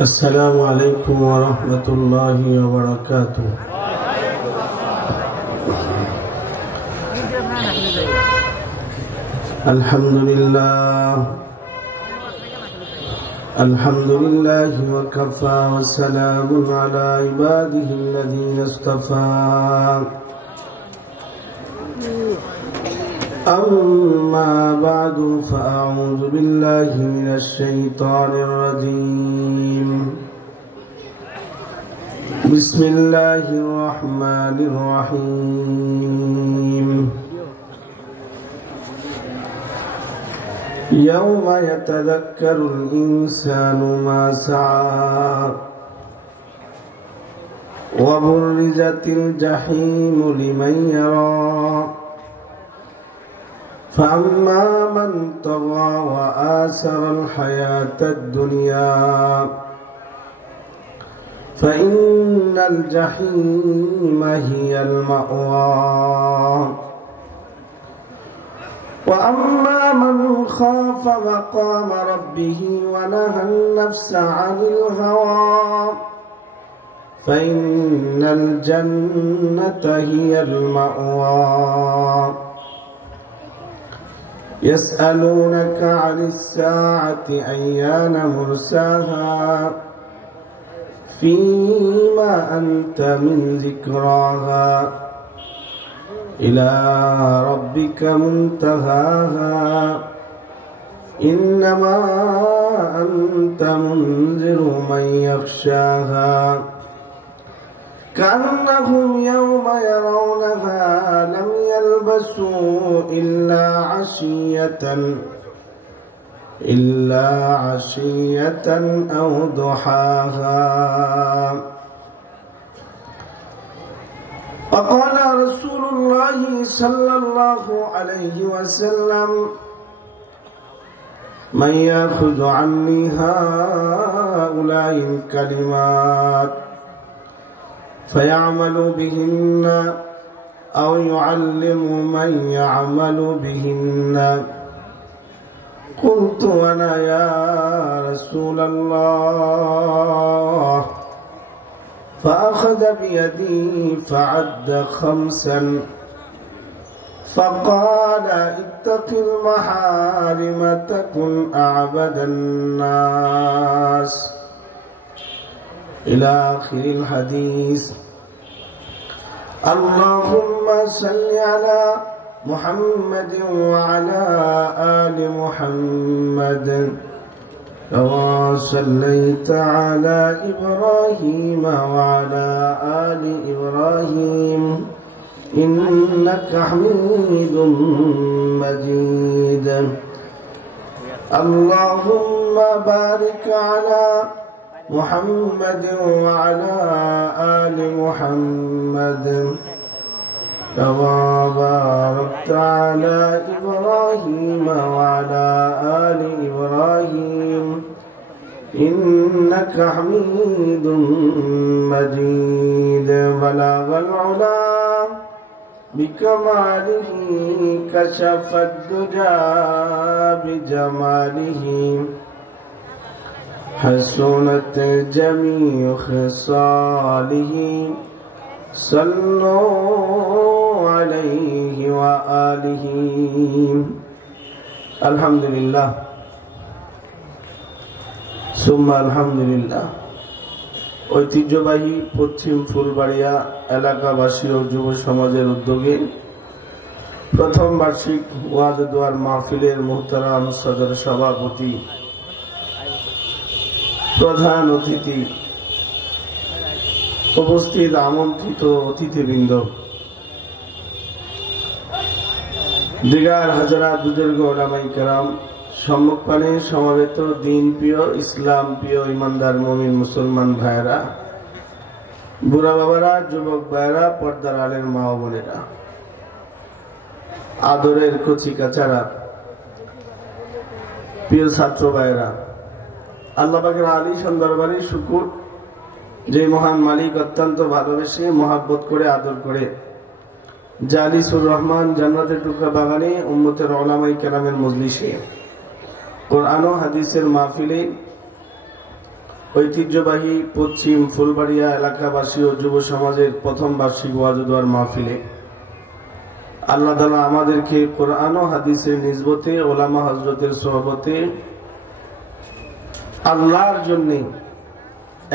السلام عليكم ورحمة الله وبركاته. الحمد لله وكفى وسلام على عباده الذين اصطفى. أما بعد فأعوذ بالله من الشيطان الرجيم. بسم الله الرحمن الرحيم. يوم يتذكر الإنسان ما سعى وبرزت الجحيم لمن يرى فأما من طغى وآثر الحياة الدنيا فإن الجحيم هي المأوى وأما من خاف مقام ربه ونهى النفس عن الهوى فإن الجنة هي المأوى يسألونك عن الساعة أيان مرساها فيما أنت من ذكراها إلى ربك منتهاها إنما أنت منذر من يخشاها كأنهم يوم يرونها لم يلبسوا إلا عشية أو ضحاها. وقال رسول الله صلى الله عليه وسلم من يأخذ عني هؤلاء الكلمات فيعمل بهن أو يعلم من يعمل بهن قلت وأنا يا رسول الله فأخذ بيدي فعد 5 فقال اتق المحارم تكن أعبد الناس إلى آخر الحديث. اللهم صل على محمد وعلى آل محمد كما صليت على إبراهيم وعلى آل إبراهيم إنك حميد مجيد. اللهم بارك على محمد وعلى آل محمد كما باركت على إبراهيم وعلى آل إبراهيم إنك حميد مجيد. بلغ العلا بكماله كشف الدجى بجماله حسنت جميع خصاله صلوا عليه وآله. الحمد لله সুম্মা আলহামদুলিল্লাহ। ঐতিহ্যবাহী পশ্চিম ফুলবাড়িয়া এলাকাবাসী ও যুব সমাজের উদ্যোগে প্রথম বার্ষিক ওয়াজ দোয়ার মাহফিলের মুহতারাম সদর সভাপতি, প্রধান অতিথি, উপস্থিত আমন্ত্রিত অতিথিবৃন্দ, দিগার হাজারা বুজুর্গ ওলামায়ে কেরাম, সম্মুখপানে সমবেত দিন প্রিয়, ইসলাম প্রিয়, ইমানদার মুমিন মুসলমান ভাইয়েরা, বুড়া বাবারা, যুবক ভাইয়েরা, পর্দার আলের মা ও বোনেরা, আদরের কচি কাচারা, প্রিয় ছাত্র ভাইয়েরা, আল্লাহ পাকের আলিশান দরবারে শুকর, যে মহান মালিক অত্যন্ত ভালোবেসে মহাব্বত করে আদর করে জালিসুর রহমান জান্নাতের টুকরা বাগানে উম্মতের উলামায়ে কেরামের মজলিসে কোরআন ও হাদিসের মাহফিলে ঐতিহ্যবাহী পশ্চিম ফুলবাড়িয়া এলাকাবাসী ও যুব সমাজের প্রথম বার্ষিক ওয়াজ ও দোয়ার মাহফিলে আল্লাহ তাআলা আমাদেরকে কোরআন ও হাদিসের নিসবতে ওলামা হযরতের সোহবতে আল্লাহর জন্য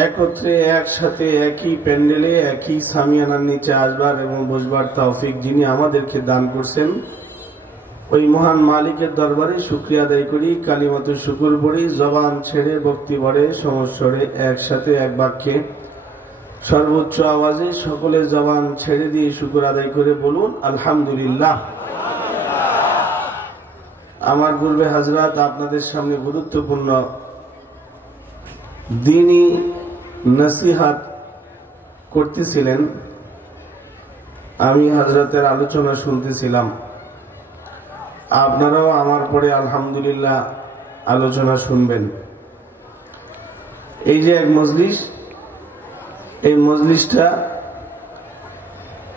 একত্রে একসাথে একই প্যান্ডেলে একই সামিয়ানার নিচে আসবার এবং বসবার তৌফিক যিনি আমাদেরকে দান করছেন, ওই মহান মালিকের দরবারে শুকরিয়া আদায় করি। কালিমাতু শুকুর পড়ি, জবান ছেড়ে ভক্তি ভরে সমস্বরে একসাথে এক বাক্যে সর্বোচ্চ আওয়াজে সকলে জবান ছেড়ে দিয়ে শুকুর আদায় করে বলুন আলহামদুলিল্লাহ। আমার পূর্বে হযরত আপনাদের সামনে গুরুত্বপূর্ণ দ্বীনি নসিহত করতেছিলেন, আমি হযরতের আলোচনা শুনতেছিলাম। আপনারাও আমার পরে আলহামদুলিল্লাহ আলোচনা শুনবেন। এই যে এক মজলিস, এই মজলিসটা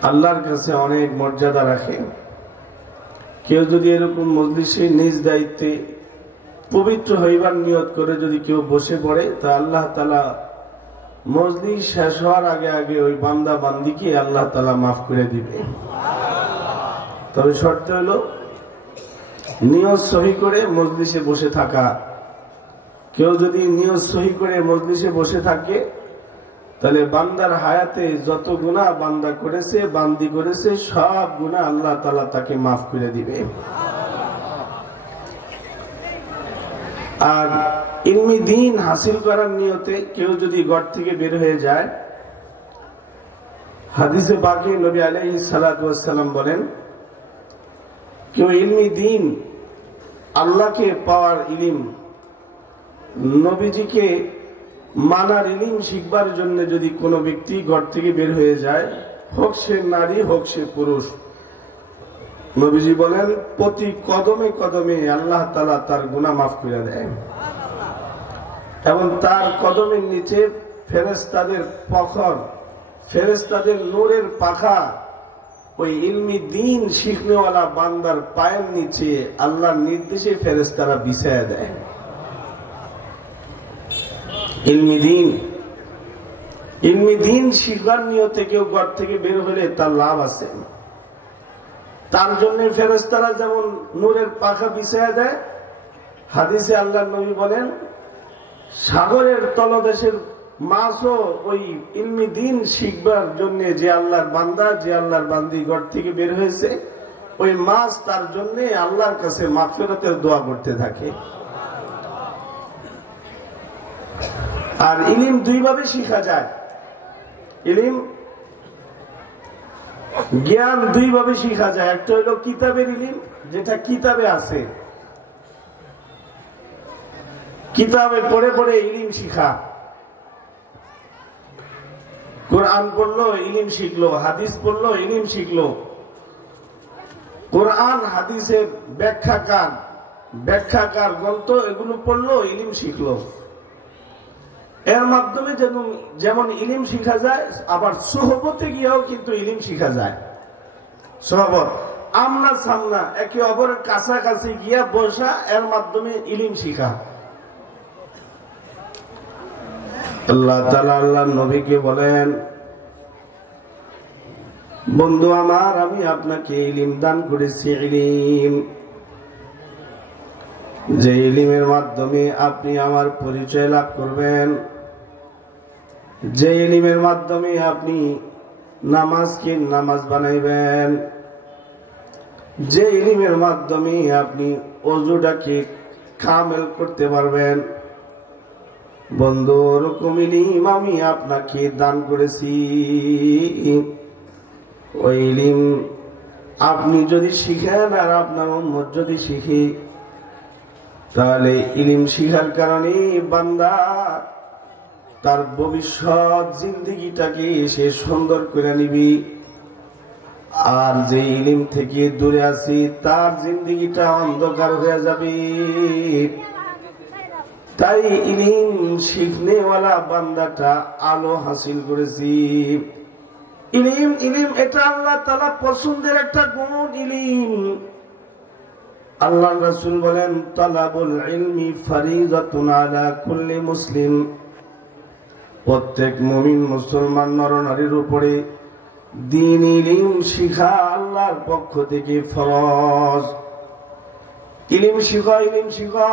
আল্লাহর কাছে অনেক মর্যাদা রাখে। কেউ যদি এরকম মজলিসে নিজ দায়িত্বে পবিত্র হইবার নিয়ত করে যদি কেউ বসে পড়ে, তা আল্লাহ তাআলা মজলিস শেষ হওয়ার আগে আগে ওই বান্দা বান্দিকে আল্লাহ তাআলা মাফ করে দিবে। তবে শর্ত হলো নিয়ত সহি করে মজলিসে বসে থাকা। কেউ যদি নিয়ত সহি করে মজলিসে বসে থাকে, তাহলে বান্দার হায়াতে যত গুনাহ বান্দা করেছে বান্দি করেছে সব গুনাহ আল্লাহ তাআলা তাকে মাফ করে দিবে। আর ইলমি দ্বীন হাসিল করার নিয়তে কেউ যদি ঘর থেকে বের হয়ে যায়, হাদিসে পাকে নবী আলাইহিস সালাতু ওয়াস সালাম বলেন, কেউ ইলমি দ্বীন আল্লাহকে পাওয়ার ইলিম, নবীজিকে মানার ইলিম শিখবার জন্য যদি কোনো ব্যক্তি ঘর থেকে বের হয়ে যায়, হোক সে নারী হোক সে পুরুষ, নবীজি বলেন প্রতি কদমে কদমে আল্লাহ তাআলা তার গুনাহ মাফ করে দেয় এবং তার কদমের নিচে ফেরেশতাদের পখর, ফেরেশতাদের নূরের পাখা ওই ইলমি দ্বীন শিখনেওয়ালা বান্দার পায়ের নিচে আল্লাহর নির্দেশে ফেরেশতারা বিছায়া দেয়। ইলমি দ্বীন শিখবার নিয়তে কেউ ঘর থেকে বের হলে তার লাভ আছে। তার জন্য ফেরেশতারা যেমন নূরের পাখা বিছায়া দেয়, হাদিসে আল্লাহর নবী বলেন সাগরের তলদেশের মাছও ওই ইলমি দ্বীন শিখবার জন্য যে আল্লাহর বান্দা, যে আল্লাহর বান্দি ঘর থেকে বের হয়েছে, ওই মাছ তার জন্য আল্লাহর কাছে মাগফিরাতের দোয়া করতে থাকে। আর ইলম দুইভাবে শিখা যায়, ইলম জ্ঞান দুইভাবে শিখা যায়। একটা হইল কিতাবের ইলম, যেটা কিতাবে আছে, কিতাবে পড়ে পড়ে ইলম শিখা। কোরআন পড়লো ইলম শিখলো, হাদিস পড়লো ইলম শিখলো। কোরআন হাদিসের ব্যাখ্যাকার গ্রন্থ এগুলো পড়লো, ইলম শিখলো। এর মাধ্যমে যেমন ইলম শিখা যায়, আবার সোহবতে গিয়েও কিন্তু ইলম শিখা যায়। সোহবত আমনা সামনা একে অপরের কাছাকাছি গিয়া বসা, এর মাধ্যমে ইলম শিখা। আল্লাহ তাআলা আল্লাহর নবীকে বলেন, বন্ধু আমার, আমি আপনাকে ইলম দান করেছি, ইলম যে ইলমের মাধ্যমে আপনি আমার পরিচয় লাভ করবেন, যে ইলমের মাধ্যমে আপনি নামাজকে নামাজ বানাইবেন, যে ইলমের মাধ্যমে আপনি ওযুটাকে কামেল করতে পারবেন। বন্ধু, ওরকম ইলম আমি আপনাকে দান করেছি। ওই ইলম আপনি যদি শিখেন আর আপনার উম্মত যদি শিখে, তাহলে ইলম শিখার কারণে বান্দা তার ভবিষ্যৎ জিন্দেগিটাকে সে সুন্দর করে নিবি। আর যে ইলম থেকে দূরে আছি তার জিন্দেগিটা অন্ধকার হয়ে যাবে। তাই ইলম শিখনেওয়ালা বান্দাটা আলো হাসিল করেছি। ইলম এটা আল্লাহ তাআলা পছন্দের একটা গুণ। ইলম আল্লাহ রাসূল বলেন, তালাবুল ইলমি ফারিজাতুন আলা কুল্লি মুসলিম, প্রত্যেক মুমিন মুসলমান নরনারীর উপরে দ্বীন ইলম শিখা আল্লাহর পক্ষ থেকে ফরজ। ইলম শিখা, ইলম শিখা,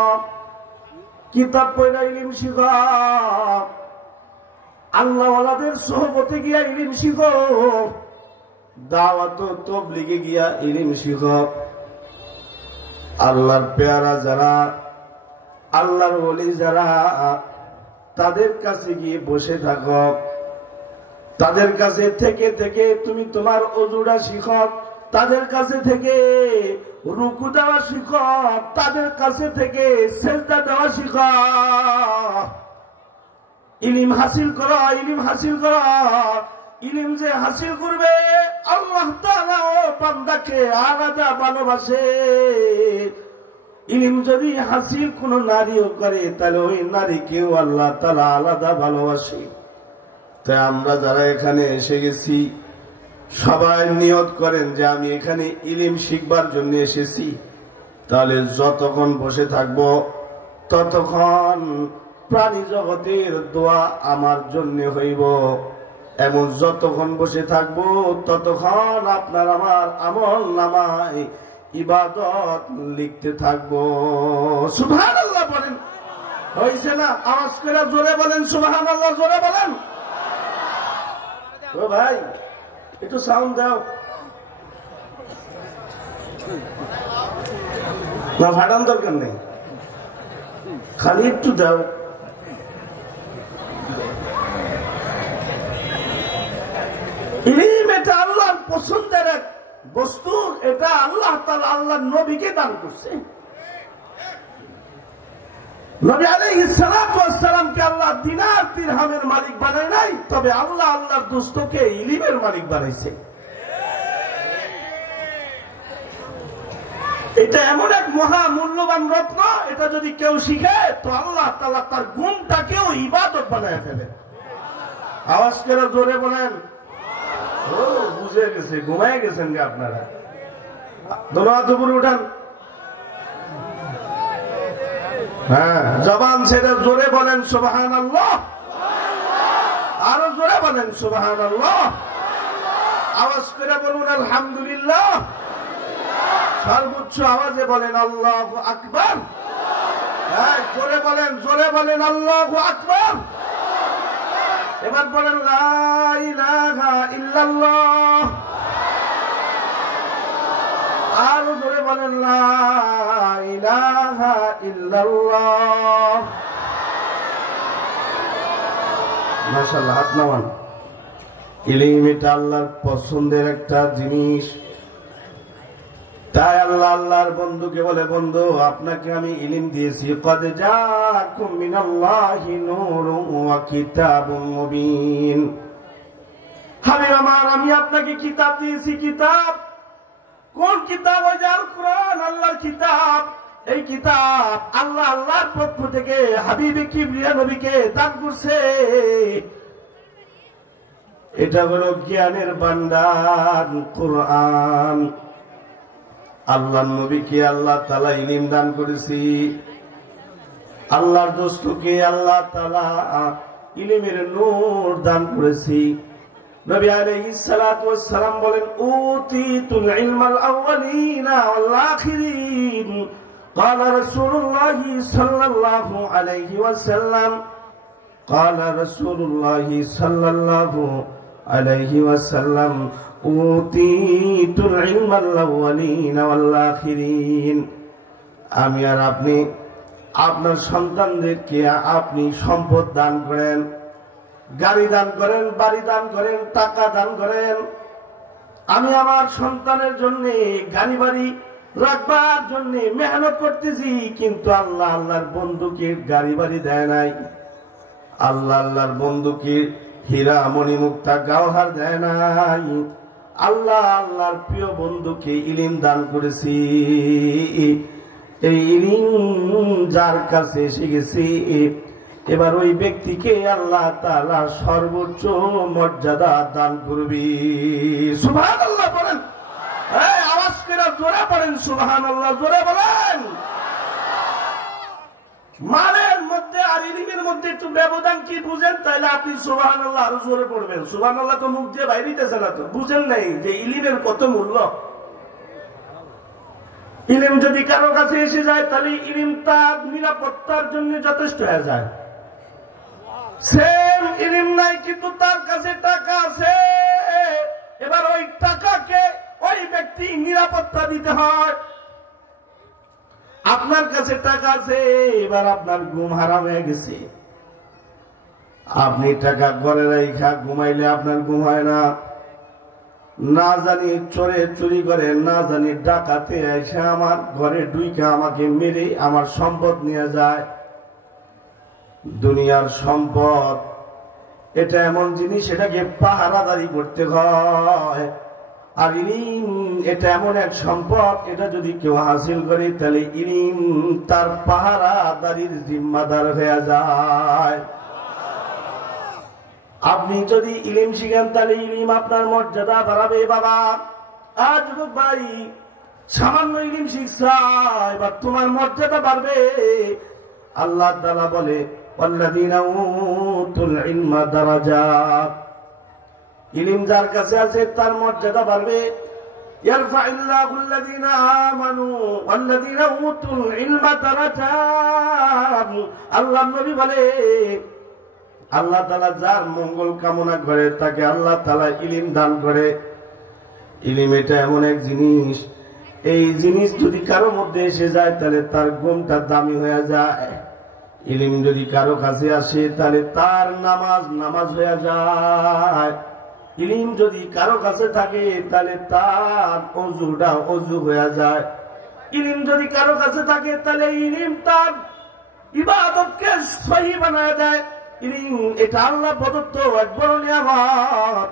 কিতাব পড়া ইলম শিখা, আল্লাহওয়ালাদের সোহবতে গিয়া ইলম শিখো, দাওয়াত ও তাবলীগে গিয়া ইলম শিখো। আল্লাহর পেয়ারা যারা, আল্লাহর ওলি যারা, তাদের কাছে গিয়ে বসে থাকো, তাদের কাছে থেকে থেকে তুমি তোমার ওযুটা শিখো, তাদের কাছে থেকে রুকু দেওয়া শিখো, তাদের কাছে থেকে সেজদা দেওয়া শিখো। ইলম হাসিল করো, ইলম হাসিল করো। ইলম যে হাসিল করবে আল্লাহ তাআলা ও বান্দাকে আলাদা ভালোবাসে। ইলম যদি হাসিল কোন নারীও করে তাহলে ওই নারীকেও আল্লাহ তাআলা আলাদা ভালোবাসে। তাই আমরা যারা এখানে এসে গেছি সবাই নিয়ত করেন যে আমি এখানে ইলম শিখবার জন্য এসেছি, তাহলে যতক্ষণ বসে থাকব ততক্ষণ প্রাণী জগতের দোয়া আমার জন্য হইব, এবং যতক্ষণ বসে থাকব ততক্ষণ আপনার আমার আমল নামায় ইবাদত লিখতে থাকবো। সুবহানাল্লাহ বলেন, হইছে না? আওয়াজ করে জোরে বলেন সুবহানাল্লাহ, জোরে বলেন। ও ভাই একটু সাউন্ড দাও না, ভাড়ান দরকার নেই, খালি একটু দাও। ইলম এটা আল্লাহর পছন্দের এক বস্তু, এটা আল্লাহ তাআলা আল্লাহর নবীকে দান করছে। নবী আলাইহিস সালাতু ওয়াস সালামকে আল্লাহ দিনার দিরহামের মালিক বানায় নাই, তবে আল্লাহ আল্লাহর দোস্তকে ইলমের মালিক বানাইছে। এটা এমন এক মহা মূল্যবান রত্ন, এটা যদি কেউ শিখে তো আল্লাহ তাআলা তার গুণটাকেও ইবাদত বানায় ফেলে। আওয়াজ করে জোরে বলেন। ও বুঝে গেছে, ঘুমায় গেছেন যে আপনারা। দোলাত উপরে উঠান, হ্যাঁ জবান ছেড়ে জোরে বলেন সুবহানাল্লাহ, আরো জোরে বলেন সুবহানাল্লাহ, আওয়াজ করে বলুন আলহামদুলিল্লাহ, সর্বোচ্চ আওয়াজে বলেন আল্লাহু আকবার, হ্যাঁ জোরে বলেন, জোরে বলেন আল্লাহু আকবার। এবার বলেন লা ইলাহা ইল্লাল্লাহ, আরো জোরে বলেন লা ইলাহা ইল্লাল্লাহ। মাশাআল্লাহ, হাত নামান। ইলম এটা আল্লাহর পছন্দের একটা জিনিস। তাই আল্লাহ আল্লাহর বন্ধুকে বলে, বন্ধু আপনাকে আমি ইলম দিয়েছি, কদ জাআকুম মিনাল্লাহি নূরুন ওয়া কিতাবুম মুবিন। হাবিব আমার, আমি আপনাকে কিতাব দিয়েছি। কিতাব কোন কিতাব? ওই যে আল কোরআন, আল্লাহর কিতাব। এই কিতাব আল্লাহ আল্লাহর পক্ষ থেকে হাবিবে কিবরিয়া নবীকে দান করছে। এটা হলো জ্ঞানের ভান্ডার কোরআন। আল্লাহর নবীকে আল্লাহ তাআলা ইলম দান করেছি, আল্লাহর দোস্তকে আল্লাহ তাআলা ইলমের নূর দান করেছি। নবী আলাইহিস সালাতু ওয়াস সালাম বলেন, উতিতুল ইলমাল আউয়ালিনা ওয়াল আখিরিন। قال رسول الله صلى الله عليه وسلم قال رسول الله صلى الله عليه وسلم أوتيت العلم الأولين والآخرين। আমি আর আপনি আপনার সন্তানদেরকে আপনি সম্পদ দান করেন, গাড়ি দান করেন, বাড়ি দান করেন, টাকা দান করেন। আমি আমার সন্তানের জন্য গাড়ি বাড়ি রাখবার জন্য মেহনত করতেছি, কিন্তু আল্লাহ আল্লাহর বন্ধুকে গাড়ি বাড়ি দেয় নাই, আল্লাহ আল্লাহর বন্ধুকে হীরা মণি মুক্তা গাওহার দেয় নাই। আল্লাহ আল্লাহর প্রিয় বন্ধুকে ইলম দান করেছি। এই ইলম যার কাছে এসে গেছে, এবার ওই ব্যক্তিকে আল্লাহ তাআলা সর্বোচ্চ মর্যাদা দান করবে। সুবহানাল্লাহ বলেন, এই আওয়াজ করে জোরে পড়েন সুবহানাল্লাহ, জোরে বলেন। মালের মধ্যে আর ইলমের মধ্যে একটু ব্যবধান কি বুঝেন? তাহলে আপনি সুবহানাল্লাহ আরো জোরে পড়বেন। সুবহানাল্লাহ তো মুখ দিয়ে বাইরিতেছে না, তো বুঝেন নাই যে ইলমের কত মূল্য। ইলম যদি কারো কাছে এসে যায় তাহলে ইলম তার নিরাপত্তার জন্য যথেষ্ট হয়ে যায়। সেম ইলম নাই কিন্তু তার কাছে টাকা আছে, এবার ওই টাকাকে ওই ব্যক্তি নিরাপত্তা দিতে হয়। আপনার কাছে টাকা আছে, এবার আপনার ঘুম হারাম হয়ে গেছে। আপনি টাকা ঘরে রাইখা ঘুমাইলে আপনার ঘুম হয় না। না জানি চোরে চুরি করে, না জানি ডাকাতে এসে আমার ঘরে ঢুইকা আমাকে মেরে আমার সম্পদ নিয়ে যায়। দুনিয়ার সম্পদ এটা এমন জিনিস, এটাকে পাহারাদারি করতে হয়। আর ইলম এটা এমন এক সম্পদ, এটা যদি কেউ হাসিল করে তাহলে ইলম তার পাহারাদারির জিম্মাদার হয়ে যায়। আপনি যদি ইলম শিখেন তাহলে ইলম আপনার মর্যাদা বাড়াবে। বাবা আজ যুবক ভাই সামান্য ইলম শিখছাই বা তোমার মর্যাদা বাড়বে। আল্লাহ তাআলা বলে ওয়াল্লাযীনা উতুল ইলমা দারাজাত, ইলম যার কাছে আছে তার মর্যাদা বাড়বে। ইয়ারফাইল্লাহুল্লাযীনা আমানু ওয়াল্লাযীনা উতুল ইলমা দারাজাত। আল্লাহ নবী বলে আল্লাহ তাআলা যার মঙ্গল কামনা করে তাকে আল্লাহ তাআলা ইলম দান করে। ইলম এটা এমন এক জিনিস, এই জিনিস যদি কারো মধ্যে এসে যায় তাহলে তার গুণটা দামি হয়ে যায়। ইলম যদি কারো কাছে আসে তাহলে তার নামাজ হয়ে যায়। ইলম যদি কারো কাছে থাকে তাহলে তার ওযুটা ওযু হয়ে যায়। ইলম যদি কারো কাছে থাকে তাহলে ইলম তার ইবাদতকে সহি বানায় দেয়। ইলম এটা আল্লাহ প্রদত্ত এক বড় নিয়ামত।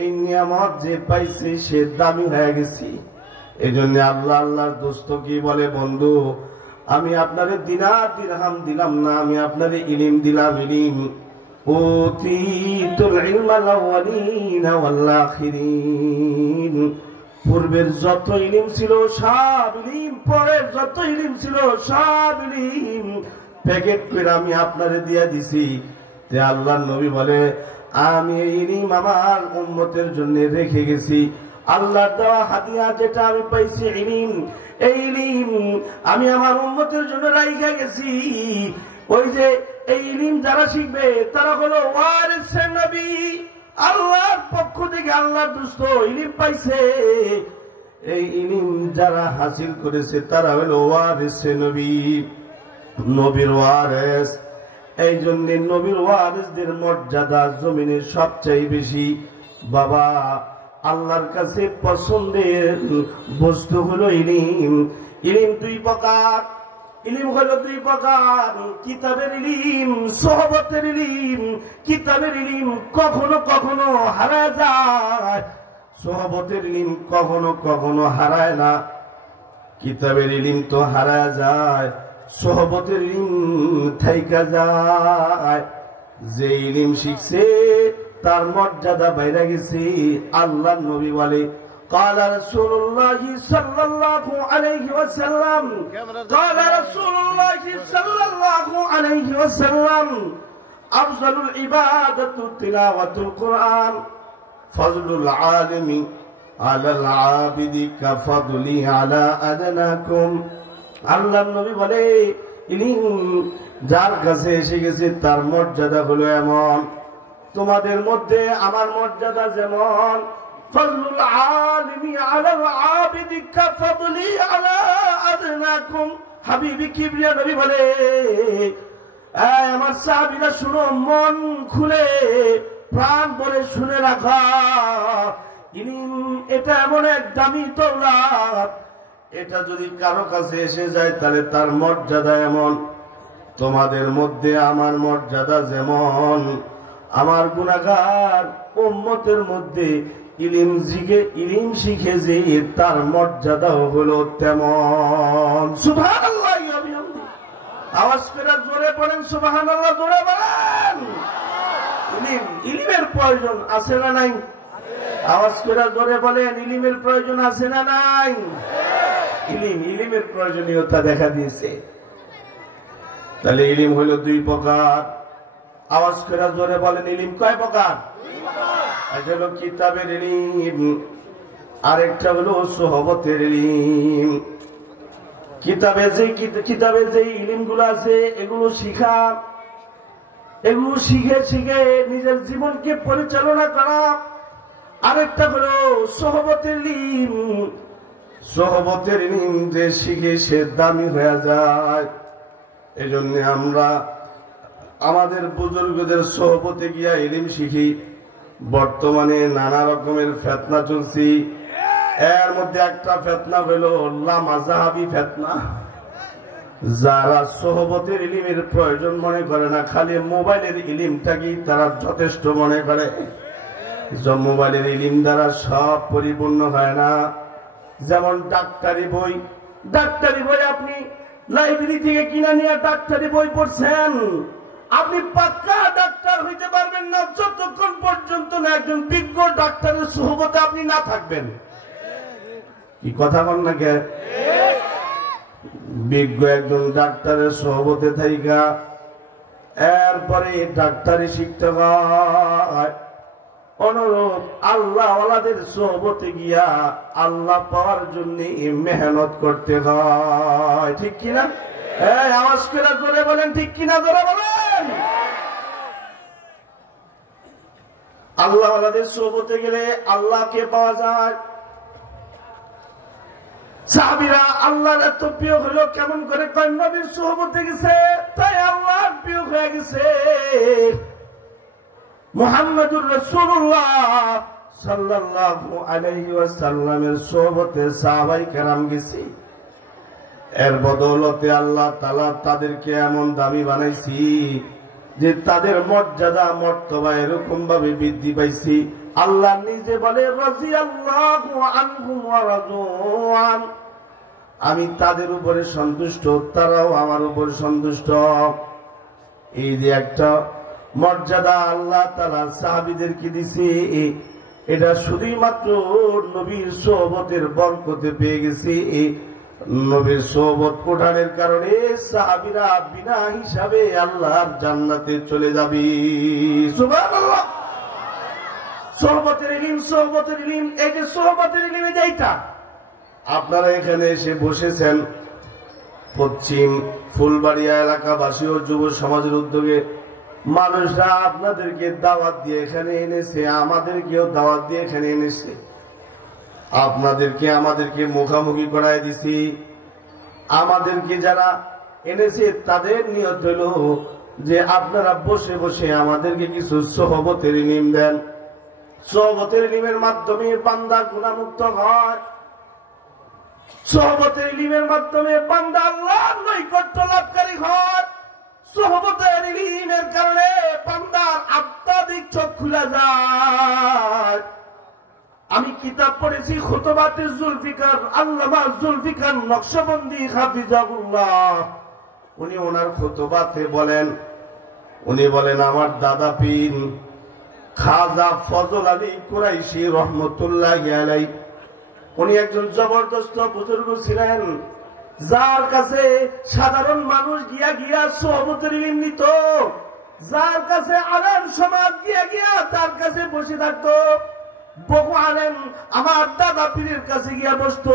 এই নিয়ামত যে পাইছে সে দামি হয়ে গেছে। এই জন্য আল্লাহর দোস্ত কি বলে, বন্ধু আমি আপনারে দিনার দিরহাম দিলাম না, আমি আপনারে ইলম দিলাম। ইলম উতীতুল ইলমাল আউয়ালিনা ওয়াল আখিরিন, পূর্বের যত ইলম ছিল সব ইলম, পরের যত ইলম ছিল সব ইলম প্যাকেট করে আমি আপনারে দিয়ে দিছি। তে আল্লাহর নবী বলে আমি এই ইলম আমার উম্মতের জন্য রেখে গেছি। আল্লাহর দেওয়া হাদিয়া যেটা আমি পাইছি ইলম, এই ইলম আমি আমার উম্মতের জন্য রাইখা গেছি। ওই যে এই ইলম যারা শিখবে তারা হলো ওয়ারিসে নবী। আল্লাহর পক্ষ থেকে আল্লাহর দোস্ত ইলম পাইছে। এই ইলম যারা হাসিল করেছে তারা হলো ওয়ারিসে নবী, নবীর ওয়ারিস। এই জন্য নবীর ওয়ারিসদের মর্যাদা জমিনের সবচেয়ে বেশি। বাবা আল্লাহর কাছে পছন্দের বস্তু হলো ইলম। ইলম দুই প্রকার, ইলম হলো দুই প্রকার, কিতাবের ইলম, সোহবতের ইলম। কিতাবের ইলম কখনো কখনো হারা যায়, সোহবতের ইলম কখনো কখনো হারায় না। কিতাবের ইলম তো হারা যায়, সোহবতের ইলম থাইকা যায়। যে ইলম শিখছে তার মর্যাদা বাইরে গেছে। আল্লাহ নবী বলে قال رسول الله صلى الله عليه وسلم قال رسول الله صلى الله عليه وسلم أفضل العبادة تلاوة القرآن فضل العالم على العابد كفضلي على أدناكم। আল্লাহ নবী বলে ইলম যার কাছে এসে গেছে তার মর্যাদা হলো এমন, তোমাদের মধ্যে আমার মর্যাদা যেমন, ফজলুল আলিমি আলাল আবিদি কাফদলি আলা আদনাকুম। হাবিবি কিবরিয়া নবী বলে আমার সাহাবীরা শুনো, মন খুলে প্রাণ ভরে শুনে রাখা। ইলম এটা এমন এক দামি দৌলত, এটা যদি কারো কাছে এসে যায় তাহলে তার মর্যাদা এমন। তোমাদের মধ্যে আমার মর্যাদা যেমন, আমার গুনাহগার উম্মতের মধ্যে ইলম শিখে যে তার মর্যাদাও হলো তেমন। সুবহানাল্লাহ, আওয়াজ করে জোরে পড়েন সুবহানাল্লাহ, জোরে বলেন। ইলমের প্রয়োজন আছে না নাই? আওয়াজ করে জোরে বলেন, ইলিমের প্রয়োজন আছে না নাই? ইলিমের প্রয়োজনীয়তা দেখা দিয়েছে। তাহলে ইলিম হইল দুই প্রকার। আওয়াজ করে জোরে বলেন, ইলিম কয় প্রকার? একটা হলো কিতাবের ইলিম, আরেকটা হলো সোহবতের ইলিম। কিতাবে যে ইলিম গুলো আছে এগুলো শিখা, এগুলো শিখে শিখে নিজের জীবনকে পরিচালনা করা। আরেকটা হলো সোহবতের ইলিম, সোহবতের ইলিম যে শিখে সে দামি হয়ে যায়। এজন্য আমরা আমাদের বুজুর্গদের সোহবতে গিয়া ইলিম শিখি। বর্তমানে নানা রকমের ফেতনা চলছে, এর মধ্যে একটা ফেতনা হইল লামাযাহাবি ফেতনা। যারা সোহবতের ইলিমের প্রয়োজন মনে করে না, খালি মোবাইলের ইলিমটাকেই তারা যথেষ্ট মনে করে। মোবাইলের ইলিম দ্বারা সব পরিপূর্ণ হয় না। যেমন ডাক্তারি বই আপনি লাইব্রেরি থেকে কিনে নিয়ে ডাক্তারি বই পড়ছেন, আপনি পাক্কা ডাক্তার হইতে পারবেন না যতক্ষণ পর্যন্ত না একজন বিজ্ঞ ডাক্তারের সোহবতে আপনি না থাকবেন। কি কথা বল না কে? বিজ্ঞ একজন ডাক্তারের সোহবতে থাইকা এরপরে ডাক্তারি শিখতে হয়। অনুরূপ আল্লাহ ওয়ালাদের সোহবতে গিয়া আল্লাহ পাওয়ার জন্য মেহনত করতে হয়। ঠিক কিনা? আওয়াজ করে জোরে বলেন, ঠিক কিনা? জোরে বলেন। আল্লাহ ওয়ালাদের সোহবতে গেলে আল্লাহকে পাওয়া যায়। সাহাবীরা আল্লাহর এত প্রিয় হলো কেমন করে? কয় নবীর সোহবতে গেছে তাই আল্লাহর প্রিয় হয়ে গেছে। মুহাম্মদুর রাসূলুল্লাহ সাল্লাল্লাহু আলাইহি ওয়াসাল্লামের সোহবতে সাহাবায়ে কেরাম গেছে। এর বদৌলতে আল্লাহ তাআলা তাদেরকে এমন দামি বানাইছি যে তাদের মর্যাদা মর্তবা এরকম ভাবে বৃদ্ধি পাইছি। আল্লাহ নিজে বলে, রাদিয়াল্লাহু আনহুম ওয়া রাদু আন, আমি তাদের উপরে সন্তুষ্ট, তারাও আমার উপরে সন্তুষ্ট। এই যে একটা মর্যাদা আল্লাহ তাআলা সাহাবীদেরকে দিয়েছে, এটা শুধুই মাত্র নবীর সোহবতের বরকতে পেয়ে গেছে। নবীর সোহবত কোঠানের কারণে সাহাবীরা বিনা হিসাবে আল্লাহর জান্নাতে চলে যাবে। সুবহানাল্লাহ। সোহবতের ইলম, এই যে সোহবতের ইলমে যেটা আপনারা এখানে এসে বসেছেন, পশ্চিম ফুলবাড়িয়া এলাকাবাসী ও যুব সমাজের উদ্যোগে মানুষরা আপনাদেরকে দাওয়াত দিয়ে এখানে এনেছে, আমাদেরকেও দাওয়াত দিয়ে এখানে এনেছে। আপনাদেরকে আমাদেরকে মুখামুখি করায় দিছি। আমাদেরকে যারা এনেছে তাদের নিয়ত হইল যে আপনারা বসে বসে আমাদেরকে কিছু সোহবতের ইলম দেন। সোহবতের ইলমের মাধ্যমে বান্দা গুনাহমুক্ত হয়। সোহবতের ইলমের মাধ্যমে বান্দা আল্লাহর নৈকট্য লাভকারী হয়। সোহবতের ইলমের কারণে বান্দার আত্মাদিক চোখ খুলে যায়। আমি কিতাব পড়েছি খুতবাতে জুলফিকার, আল্লামা জুলফিকার নকশবন্দি হাফিজাহুল্লাহ। উনি ওনার খুতবাতে বলেন, আমার দাদা পীর খাজা ফজল আলী কুরাইশি রহমতুল্লাহি আলাইহি, উনি একজন জবরদস্ত বুজুর্গ ছিলেন, যার কাছে সাধারণ মানুষ গিয়া গিয়া সোহবতের ইলম নিত, যার কাছে আলেম সমাজ গিয়া গিয়া তার কাছে বসে থাকতো। বহু আলেম আমার দাদা পীরের কাছে গিয়া বসতো।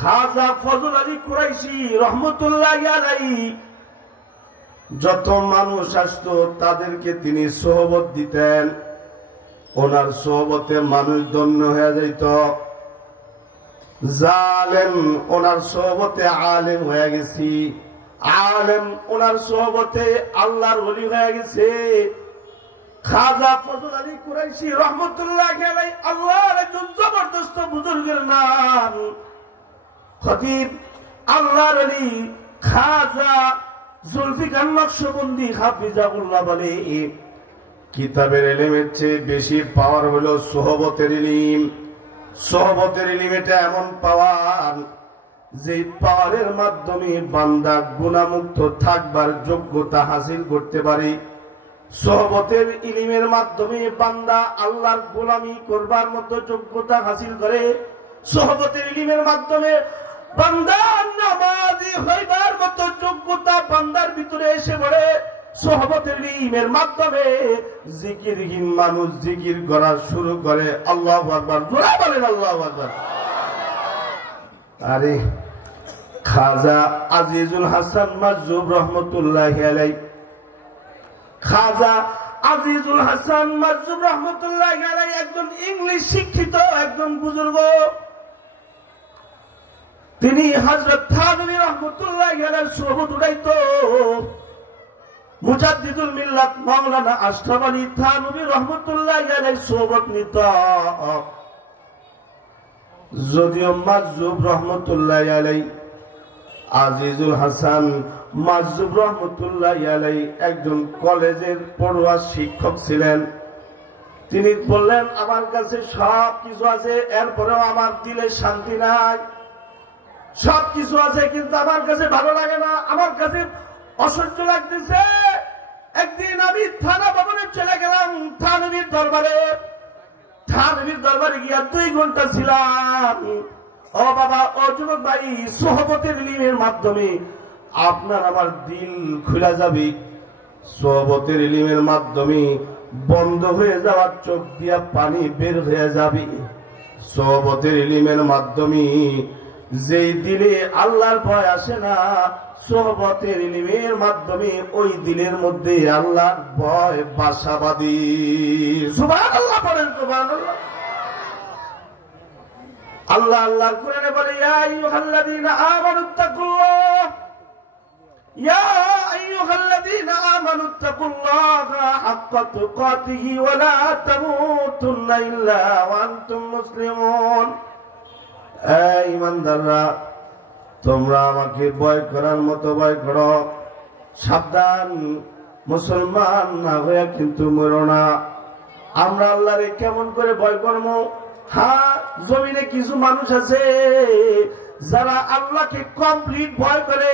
খাজা ফজল আলী কুরাইশি রহমতুল্লাহি আলাইহি যত মানুষ আসতো তাদেরকে তিনি সোহবত দিতেন। ওনার সোহবতে মানুষ ধন্য হয়ে যাইত। জালেম ওনার সোহবতে আলেম হয়ে গেছি, আলেম ওনার সোহবতে আল্লাহর ওলি হয়ে গেছে। খাজা ফজল আলী কুরাইশি রহমতুল্লাহি আলাইহি আল্লাহর একজন জবরদস্ত বুজুর্গের নাম। খতিব আল্লাহর ওলি খাজা জুলফিকার নকশবন্দি হাফিজাহুল্লাহ বলে, কিতাবের ইলমের চেয়ে বেশি পাওয়ার হলো সোহবতের ইলম। সোহবতের ইলম এটা এমন পাওয়ার যে পাওয়ারের মাধ্যমে বান্দা গুনাহমুক্ত থাকবার যোগ্যতা হাসিল করতে পারে। সোহবতের ইলমের মাধ্যমে বান্দা আল্লাহর গোলামি করবার মতো যোগ্যতা হাসিল করে। সোহবতের ইলমের মাধ্যমে বান্দা নামাজি হইবার মতো যোগ্যতা বান্দার ভিতরে এসে পড়ে। সোহবতের ইলমের মাধ্যমে জিকিরহীন মানুষ জিকির করা শুরু করে। আল্লাহু আকবার, জোরে বলেন আল্লাহু আকবার। আরে খাজা আজিজুল হাসান মাজুব রহমতুল্লাহি আলাইহি, খাজা আজিজুল হাসান মাজুব রহমতুল্লাহি আলাইহি একজন ইংলিশ শিক্ষিত একজন বুজুর্গ। তিনি হযরত থানভী রহমতুল্লাহি আলাইহির সোহবত উঠাইতো। মুজাদ্দিদুল মিল্লাত মাওলানা আশরাফ আলী থানভী রহমতুল্লাহি আলাইহির সোহবত নিত। যদিও মাজুব রহমতুল্লাহি আলাইহি আজিজুল হাসান মাজুব রহমতুল্লাহি আলাইহি একজন কলেজের পড়ুয়া শিক্ষক ছিলেন। তিনি বললেন, আমার কাছে সব কিছু আছে, এরপরেও আমার দিলে শান্তি নাই। সবকিছু আছে কিন্তু আমার কাছে ভালো লাগে না, আমার কাছে অসহ্য লাগতেছে। একদিন আমি থানা ভবনে চলে গেলাম থানভীর দরবারে। থানভীর দরবারে গিয়া 2 ঘন্টা ছিলাম। ও বাবা, ও যুবক ভাই, সোহবতের ইলমের মাধ্যমে আপনার আমার দিল খুলে যাবে। সোহবতের ইলমের মাধ্যমে বন্ধ হয়ে যাওয়া চোখ দিয়া পানি বের হয়ে যাবে। সোহবতের ইলমের মাধ্যমে যেই দিলে আল্লাহর ভয় আসে না, সোহবতের ইলমের মাধ্যমে ওই দিলের মধ্যে আল্লাহর ভয় বাসা বাঁধে। সুবহানাল্লাহ বলেন, সুবহানাল্লাহ। আল্লাহ আল্লাহর কোরআনে বলে, ইয়া আইয়ুহাল্লাযীনা আমানুত্তাকুল্লাহ, ইয়া আইয়ুহাল্লাযীনা আমানুত্তাকুল্লাহা হাক্কা তুকাতিহি ওয়া লা তামুতুন্না ইল্লা ওয়া আনতুম মুসলিমুন। এই ইমানদাররা, তোমরা আমাকে ভয় করার মতো ভয় করো। সাবধান, মুসলমান না হয়ে কিন্তু মরো না। আমরা আল্লাহরে কেমন করে ভয় করবো? হ্যাঁ, জমিনে কিছু মানুষ আছে যারা আল্লাহকে কমপ্লিট ভয় করে।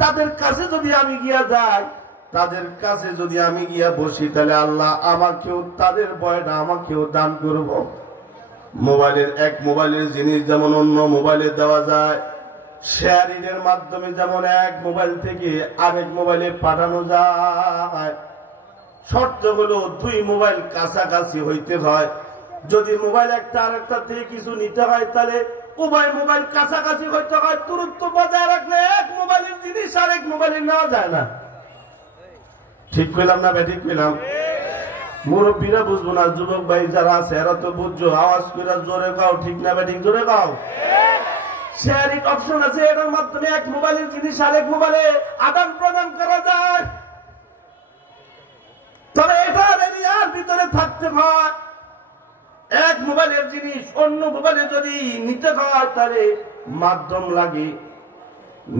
তাদের কাছে যদি আমি গিয়া যাই, তাদের কাছে যদি আমি গিয়া বসি, তাহলে আল্লাহ আমাকেও তাদের ভয়টা আমাকেও দান করব। মোবাইলের জিনিস যেমন অন্য মোবাইলে দেওয়া যায়, শেয়ারিংয়ের মাধ্যমে যেমন এক মোবাইল থেকে আরেক মোবাইলে পাঠানো যায়, শর্ত হলো 2 মোবাইল কাছাকাছি হইতে হয়। যদি মোবাইল একটা আরেকটা থেকে কিছু নিতে হয়, তাহলে উভয় মোবাইল কাছাকাছি হইতে হয়। দূরত্ব বজায় রাখলে এক মোবাইলের জিনিস আরেক মোবাইলে নেওয়া যায় না। ঠিক কইলাম না? ঠিক কইলাম? মুরব্বীরা বুঝবো না, যুবক ভাই যারা আছে এরা তো বুঝছো। আওয়াজ করে জোরে গাও, ঠিক না ঠিক? জোরে গাও। শেয়ারিং অপশন আছে, এটার মাধ্যমে এক মোবাইলের জিনিস আরেক মোবাইলে আদান প্রদান করা যায়। তবে এটার এরিয়ার ভিতরে থাকতে হয়। এক মোবাইলের জিনিস অন্য মোবাইলে যদি নিতে হয়, তাহলে মাধ্যম লাগে,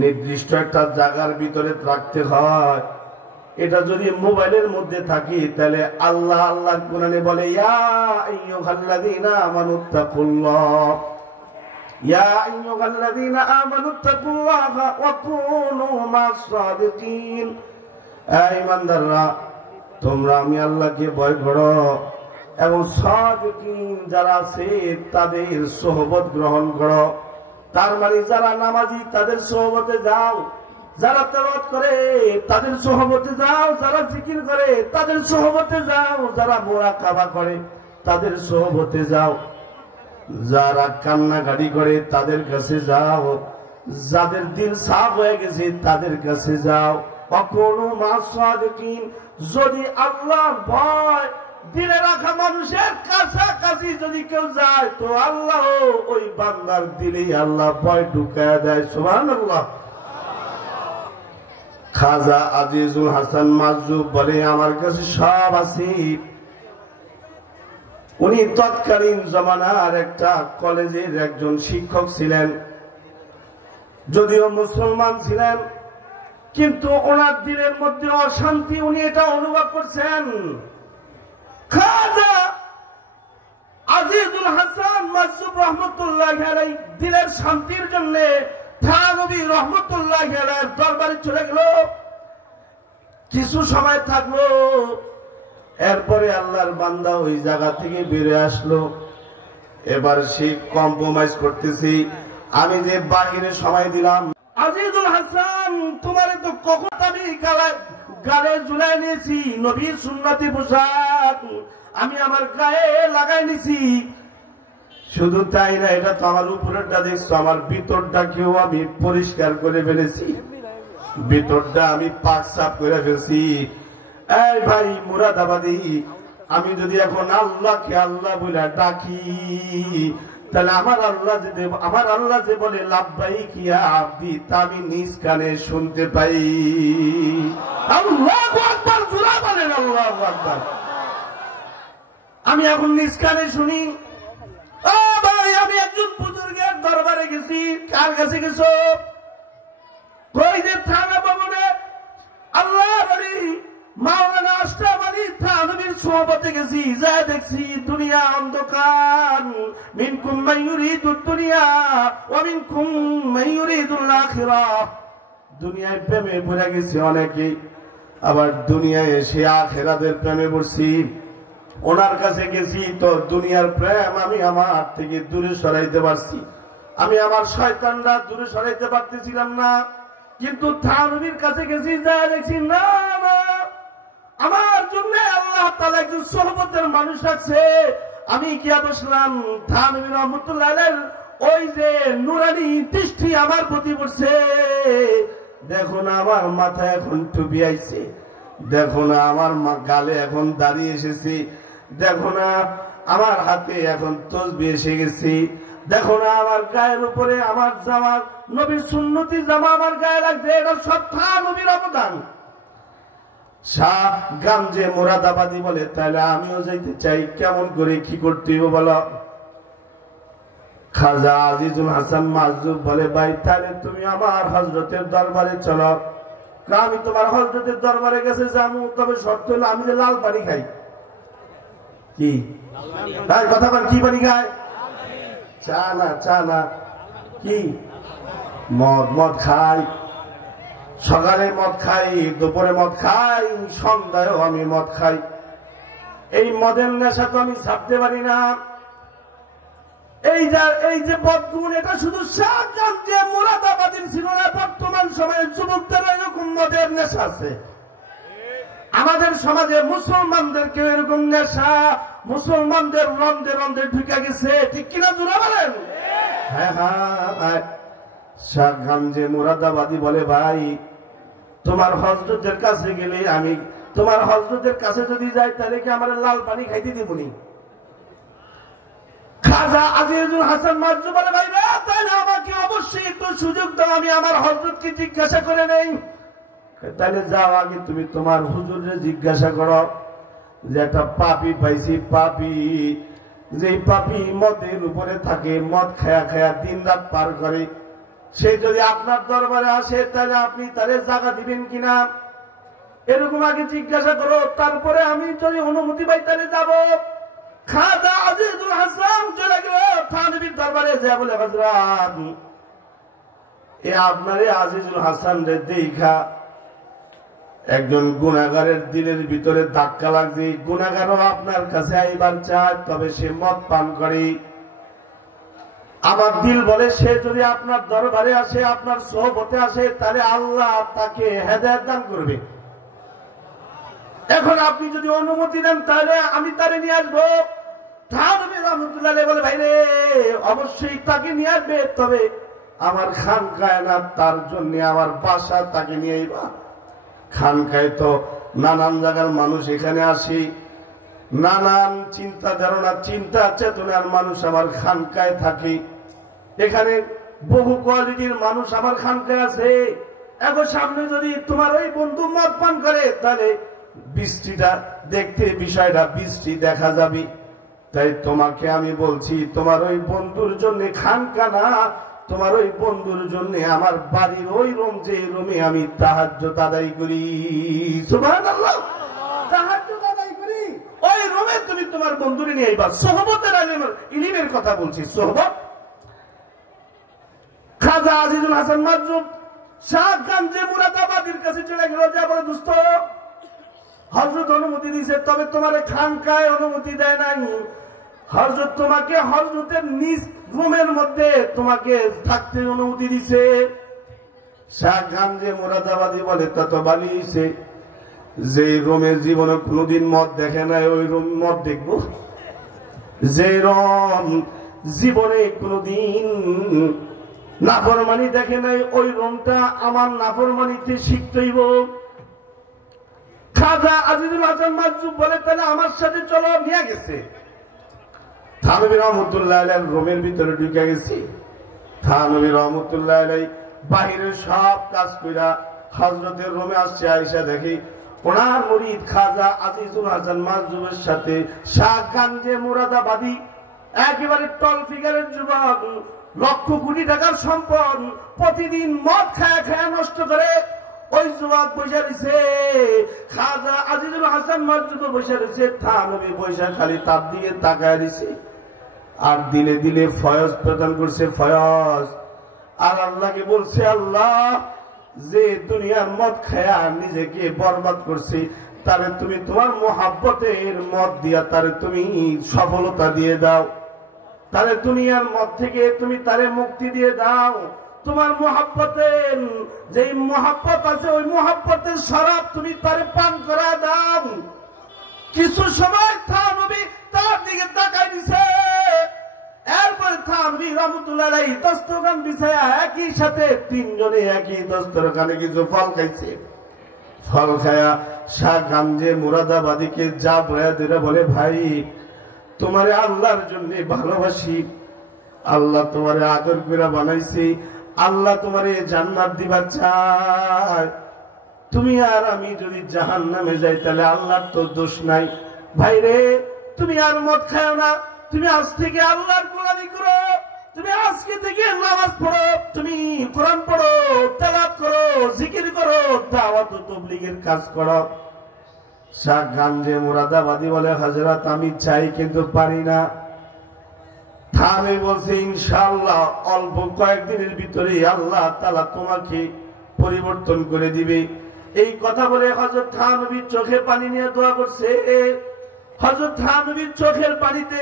নির্দিষ্ট একটা জায়গার ভিতরে রাখতে হয়। এটা যদি মোবাইলের মধ্যে থাকি, তাহলে আল্লাহ আল্লাহ কোরআনে বলে, ইয়া আইয়ুহাল্লাযীনা আমানুত্তাকুল্লাহ, ইয়া আইয়ুহাল্লাযীনা আমানুত্তাকুল্লাহা ওয়া কুনু মা'আস সাদিকিন। এই ইমানদাররা, তোমরা আমি আল্লাহকে ভয় করো এবং সাদিকিন যারা আছে তাদের সোহবত গ্রহণ করো। তার মানে যারা নামাজি তাদের সোহবতে যাও, যারা তেলাওয়াত করে তাদের সোহবতে যাও, যারা জিকির করে তাদের সোহবতে যাও, যারা মুরাকাবা করে তাদের সোহবতে যাও, যারা কান্নাকাটি করে তাদের কাছে যাও, যাদের দিল সাফ হয়ে গেছে তাদের কাছে যাও। ওয়াকুনু মা'আস সাদিকিন। যদি আল্লাহর ভয় দিলে রাখা মানুষের কাছাকাছি যদি কেউ যায়, তো আল্লাহ ওই বান্দার দিলেই আল্লাহ ভয় ঢুকায় দেয়। সুবহানাল্লাহ। খাজা আজিজুল হাসান মাজুব বলে, আমার কাছে সব আছে। উনি তৎকালীন জমানার একটা কলেজের একজন শিক্ষক ছিলেন। যদিও মুসলমান ছিলেন, কিন্তু ওনার দিলের মধ্যে অশান্তি উনি এটা অনুভব করছেন। খাজা আজিজুল হাসান মাজুব রহমতুল্লাহি আলাইহি দিলের শান্তির জন্য থানভী রহমতুল্লাহি আলাইহির দরবারে চলে গেল। কিছু সময় থাকলো, এরপরে আল্লাহর বান্দা ওই জায়গা থেকে বেরে আসলো। এবার সে কম্প্রোমাইজ করতেছি, আমি যে বাহিরে সময় দিলাম, আজিজুল হাসান তোমার তো কখন আমি গালে ঝুলাই নিয়েছি নবীর সুন্নতি পোশাক, আমি আমার গায়ে লাগাই নিছি। শুধু তাই না, এটা তো আমার উপরেরটা দেখছো, আমার ভিতরটা কেউ আমি পরিষ্কার করে ফেলেছি, ভিতরটা আমি পাক সাফ করে ফেলছি। এই ভাই মুরাদাবাদী, আমি যদি এখন আল্লাহকে আল্লাহ বলে ডাকি, তাহলে আমার আল্লাহ যে বলে লাব্বাইক ইয়া আব্দি, তা আমি নিজ কানে শুনতে পাই। আল্লাহু আকবার, জোরে বলেন আল্লাহু আকবার। আমি এখন নিজ কানে শুনি। ও ভাই, আমি একজন বুজুর্গের দরবারে গেছি। কার কাছে গেছো? কই যে থানা ভবনে আল্লাহ বলি মাওলানা আশরাফ আলী থানভীর সোহবতে গেছি। যা দেখছি দুনিয়া অন্ধকার, মিনকুম মান ইউরিদুদ দুনিয়া ওয়া মিনকুম মান ইউরিদুল আখিরাহ। দুনিয়ায় প্রেমে পড়ে গেছি অনেকে, আবার দুনিয়ায় এসে আখিরাতের প্রেমে পড়ছি। ওনার কাছে গেছি তো দুনিয়ার প্রেম আমি আমার থেকে দূরে সরাইতে পারছি, আমি আমার শয়তানরা দূরে সরাইতে পারতেছিলাম না। কিন্তু থানভীর কাছে গেছি, যা দেখছি না না, আমার জন্য আল্লাহ তাআলা একজন সোহবতের মানুষ আছে। আমি গিয়া বসলাম, থানভী রহমতুল্লাহ আলাইহির ওই যে নুরানি দৃষ্টি আমার প্রতি পড়ছে। দেখো না আমার মাথায় এখন টুপি আইছে, দেখো না আমার গালে এখন দাঁড়িয়ে এসেছি, দেখো না আমার হাতে এখন তসবিহ এসে গেছি, দেখো না আমার গায়ের উপরে আমার জামা নবীর সুন্নতি জামা আমার গায়ে লাগছে। এটা সব নবীর অবদান। শাহগঞ্জে মুরাদাবাদী বলে, তাহলে আমিও যাইতে চাই, কেমন করে কি করতে হবে বলো? খাজা আজিজুল হাসান মাজুব বলে, ভাই তাহলে তুমি আমার হযরতের দরবারে চলো। আমি তোমার হযরতের দরবারে গেছে যাবো, তবে শর্ত হলো আমি যে লাল পানি খাই। কি তাই কথা বল, কি পানি খায়? চা না, চা না, কি মদ খাই। সকালে মদ খাই, দুপুরে মদ খাই, সন্ধ্যায়ও আমি মদ খাই। এই মদের নেশা তো আমি ছাড়তে পারি না। এই যে বদগুণ, এটা শুধু শাহগঞ্জে মুরাদাবাদীর ছিল না, বর্তমান সময়ে যুবকদের এরকম মদের নেশা আছে। আমাদের সমাজে মুসলমানদের কেউ এরকম নেশা, মুসলমানদের রন্ধে রন্ধে ঢুকে গেছে, ঠিক কিনা জোরে বলেন? হ্যাঁ হ্যাঁ। শাহগঞ্জে মুরাদাবাদী বলে, ভাই তোমার হযরতের কাছে গেলে, আমি তোমার হযরতের কাছে যদি যাই, তাহলে কি আমার লাল পানি খাইতে দিবনি? খাজা আজিজুল হাসান মাজুব বলে, ভাই রে, তাহলে আমাকে অবশ্যই একটু সুযোগ দাও, আমি আমার হযরতকে জিজ্ঞাসা করে নেই। তাহলে যাও, আগে তুমি তোমার হুজুরে জিজ্ঞাসা করো যে একটা পাপী পাইছি, পাপী যে পাপী মদের উপরে থাকে, মদ খায়া খায়া দিন রাত পার করে, সে যদি আপনার দরবারে আসে, তাহলে আপনি তারে জায়গা দিবেন কিনা, এরকম আগে জিজ্ঞাসা করো। তারপরে আমি যদি অনুমতি পাই তাহলে যাব। খাজা আজিজুল হাসান চলে গেল থানভীর দরবারে, যা বলে, হযরত এ আপনারে আজিজুল হাসান রে দেখা একজন গুনাহগারের দিলের ভিতরে ধাক্কা লাগছে। গুনাহগারও আপনার কাছে আইবার চায়, তবে সে মদ পান করে। আমার দিল বলে, সে যদি আপনার দরবারে আসে, আপনার সোহবতে আসে, তাহলে আল্লাহ তাকে হেদায়েত দান করবে। এখন আপনি যদি অনুমতি দেন, তাহলে আমি তারে নিয়ে আসবো। থানভী রহমতুল্লাহ আলাইহি বলে, ভাই রে, অবশ্যই তাকে নিয়ে আসবে, তবে আমার খানকায় না, তার জন্য আমার বাসা তাকে নিয়ে আইবা। খানকায় তো নানান জায়গার মানুষ এখানে আসি, নানান চিন্তা ধারণা, চিন্তা চেতনার মানুষ আমার খানকায় থাকে। এখানে বহু কোয়ালিটির মানুষ আমার খানকায় আছে। এখন সামনে যদি তোমার ওই বন্ধু মদ পান করে, তাহলে বৃষ্টিটা দেখতে, বিষয়টা বৃষ্টি দেখা যাবে। তাই তোমাকে আমি বলছি, তোমার ওই বন্ধুর জন্য খানকা না, তোমার ওই বন্ধুর জন্য আমার বাড়ির ওই রুম, যে রুমে আমি তাহাজ্জুদ আদায় করি, সুবহানাল্লাহ, তাহাজ্জুদ আদায় করি, ওই রুমে তুমি তোমার বন্ধুরে নিয়ে আইবা। সোহবতের ইলমের কথা বলছি, সোহবত। খাজা আজিজুল হাসান মাজুব শাহগঞ্জে মুরাদাবাদীর কাছে চলে গেল, যা বলে, দোস্ত হযরত অনুমতি দিয়েছে, তবে তোমার খানকায় অনুমতি দেয় নাই। হযরত তোমাকে হযরতের নিজ রুমের মধ্যে তোমাকে থাকতে অনুমতি দিছে। শাহ গাঞ্জে মুরাদাবাদী বলে তা তো বালিয়েছে, যে রুমের জীবনে কোনদিন মদ দেখে নাই ওই রুম মদ দেখবো, যে রুম জীবনে কোনদিন নাফরমানি দেখে নাই ওই রুমটা আমার নাফরমানিতে শিখতেইব। খাজা আজিজুল হাসান মাজুব বলে তাহলে আমার সাথে চলো, নিয়ে গেছে। থানভী রহমতুল্লাহ আলাইহির রুমের ভিতরে ঢুকে গেছি। থানভী রহমতুল্লাহ আলাইহি বাহিরের সব কাজ কইরা হযরতের রুমে আসছে। আয়েশা দেখি ওনার মুরিদ খাজা আজিজুল হাসান মাজুবের সাথে শাহ গাঞ্জে মুরাদাবাদী একেবারে টল ফিগারের যুবক, লক্ষ কোটি টাকার সম্পদ, প্রতিদিন মদ খায়া খায়া নষ্ট করে ওই যুবক বসে রয়েছে। খাজা আজিজুল হাসান মাজুব বসে রয়েছে, থানভী বৈশা খালি তার দিকে তাকায় রয়েছে আর দিলে দিলে ফয়জ প্রদান করছে। ফয়জ আর আল্লাহকে বলছে, আল্লাহ যে দুনিয়ার মদ খায়া নিজেকে বরবাদ করছে তারে তুমি তোমার মোহাব্বতের মদ দিয়া তারে তুমি সফলতা দিয়ে দাও, তারে দুনিয়ার মদ থেকে তুমি তারে মুক্তি দিয়ে দাও। তোমার মোহাব্বতের যে মোহাব্বত আছে ওই মোহাব্বতের শরাব তুমি তারে পান করা দাও। কিছু সময় থানভী তার দিকে তাকাই দিছে। এরপরে থানভী রহমতুল্লাহ আলাইহি দস্তরখান বিছায়া একই সাথে তিনজনে একই দস্তরখানে কিছু ফল খাইছে। ফল খায়া শাহ গাঞ্জে মুরাদাবাদীকে যা বয়া দিলে বলে, ভাই তোমারে আল্লাহর জন্য ভালোবাসি, আল্লাহ তোমারে আদর করে বানাইছি, আল্লাহ তোমারে জান্নাত দিবার চায়, তুমি আর আমি যদি জাহান্নামে যাই তাহলে আল্লাহর তো দোষ নাই। ভাই রে তুমি আর মদ খাও না, তুমি আজ থেকে আল্লাহর গোলামি করো, তুমি আজকে থেকে নামাজ পড়ো, তুমি কোরআন পড়ো, তেলাওয়াত করো, জিকির করো, দাওয়াত ও তাবলীগের কাজ করো। শাহ গাঞ্জে মুরাদাবাদী বলে, হযরত আমি চাই কিন্তু পারি না। থানভী বলছে, ইনশাআল্লাহ অল্প কয়েকদিনের ভিতরে আল্লাহ তাআলা তোমাকে পরিবর্তন করে দিবে। এই কথা বলে হযরত থানভীর চোখে পানি নিয়ে দোয়া করছে। হযরত থানভীর চোখের পানিতে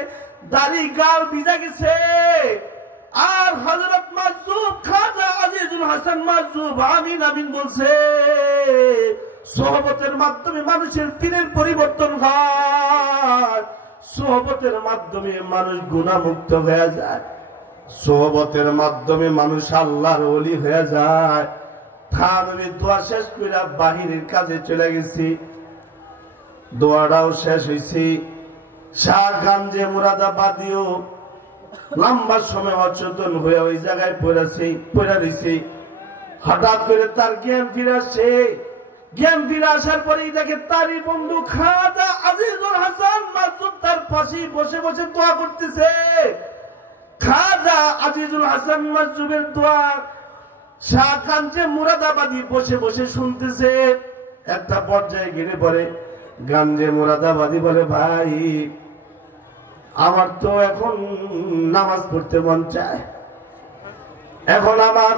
দাড়ি গাল ভিজে গেছে। আর হযরত মাজুব খাজা আজিজুল হাসান মাজুব আমিন আমিন বলছে, সোহবতের মাধ্যমে মানুষের দিনের পরিবর্তন হয়, সোহবতের মাধ্যমে মানুষ গুনাহমুক্ত হয়ে যায়, সোহবতের মাধ্যমে মানুষ আল্লাহর ওলি হয়ে যায়। থানভী দোয়া শেষ করে বাহিরের কাজে চলে গেছি। দোয়াটাও শেষ হয়েছে। শাহ গাঞ্জে মুরাদাবাদীও লম্বা সময় অচেতন হয়ে ওই জায়গায় পড়ে রয়েছে। হঠাৎ করে তার জ্ঞান ফিরে আসছে। জ্ঞান ফিরে আসার পরেই দেখে তারই বন্ধু খাজা আজিজুল হাসান মাজুব তার পাশে বসে বসে দোয়া করতেছে। খাজা আজিজুল হাসান মাজুবের দোয়া শাহ গাঞ্জে মুরাদাবাদী বসে বসে শুনতেছে। একটা পর্যায়ে ঘিরে পড়ে গাঞ্জে মুরাদাবাদী বলে, ভাই আমার তো এখন নামাজ পড়তে মন চায়, এখন আমার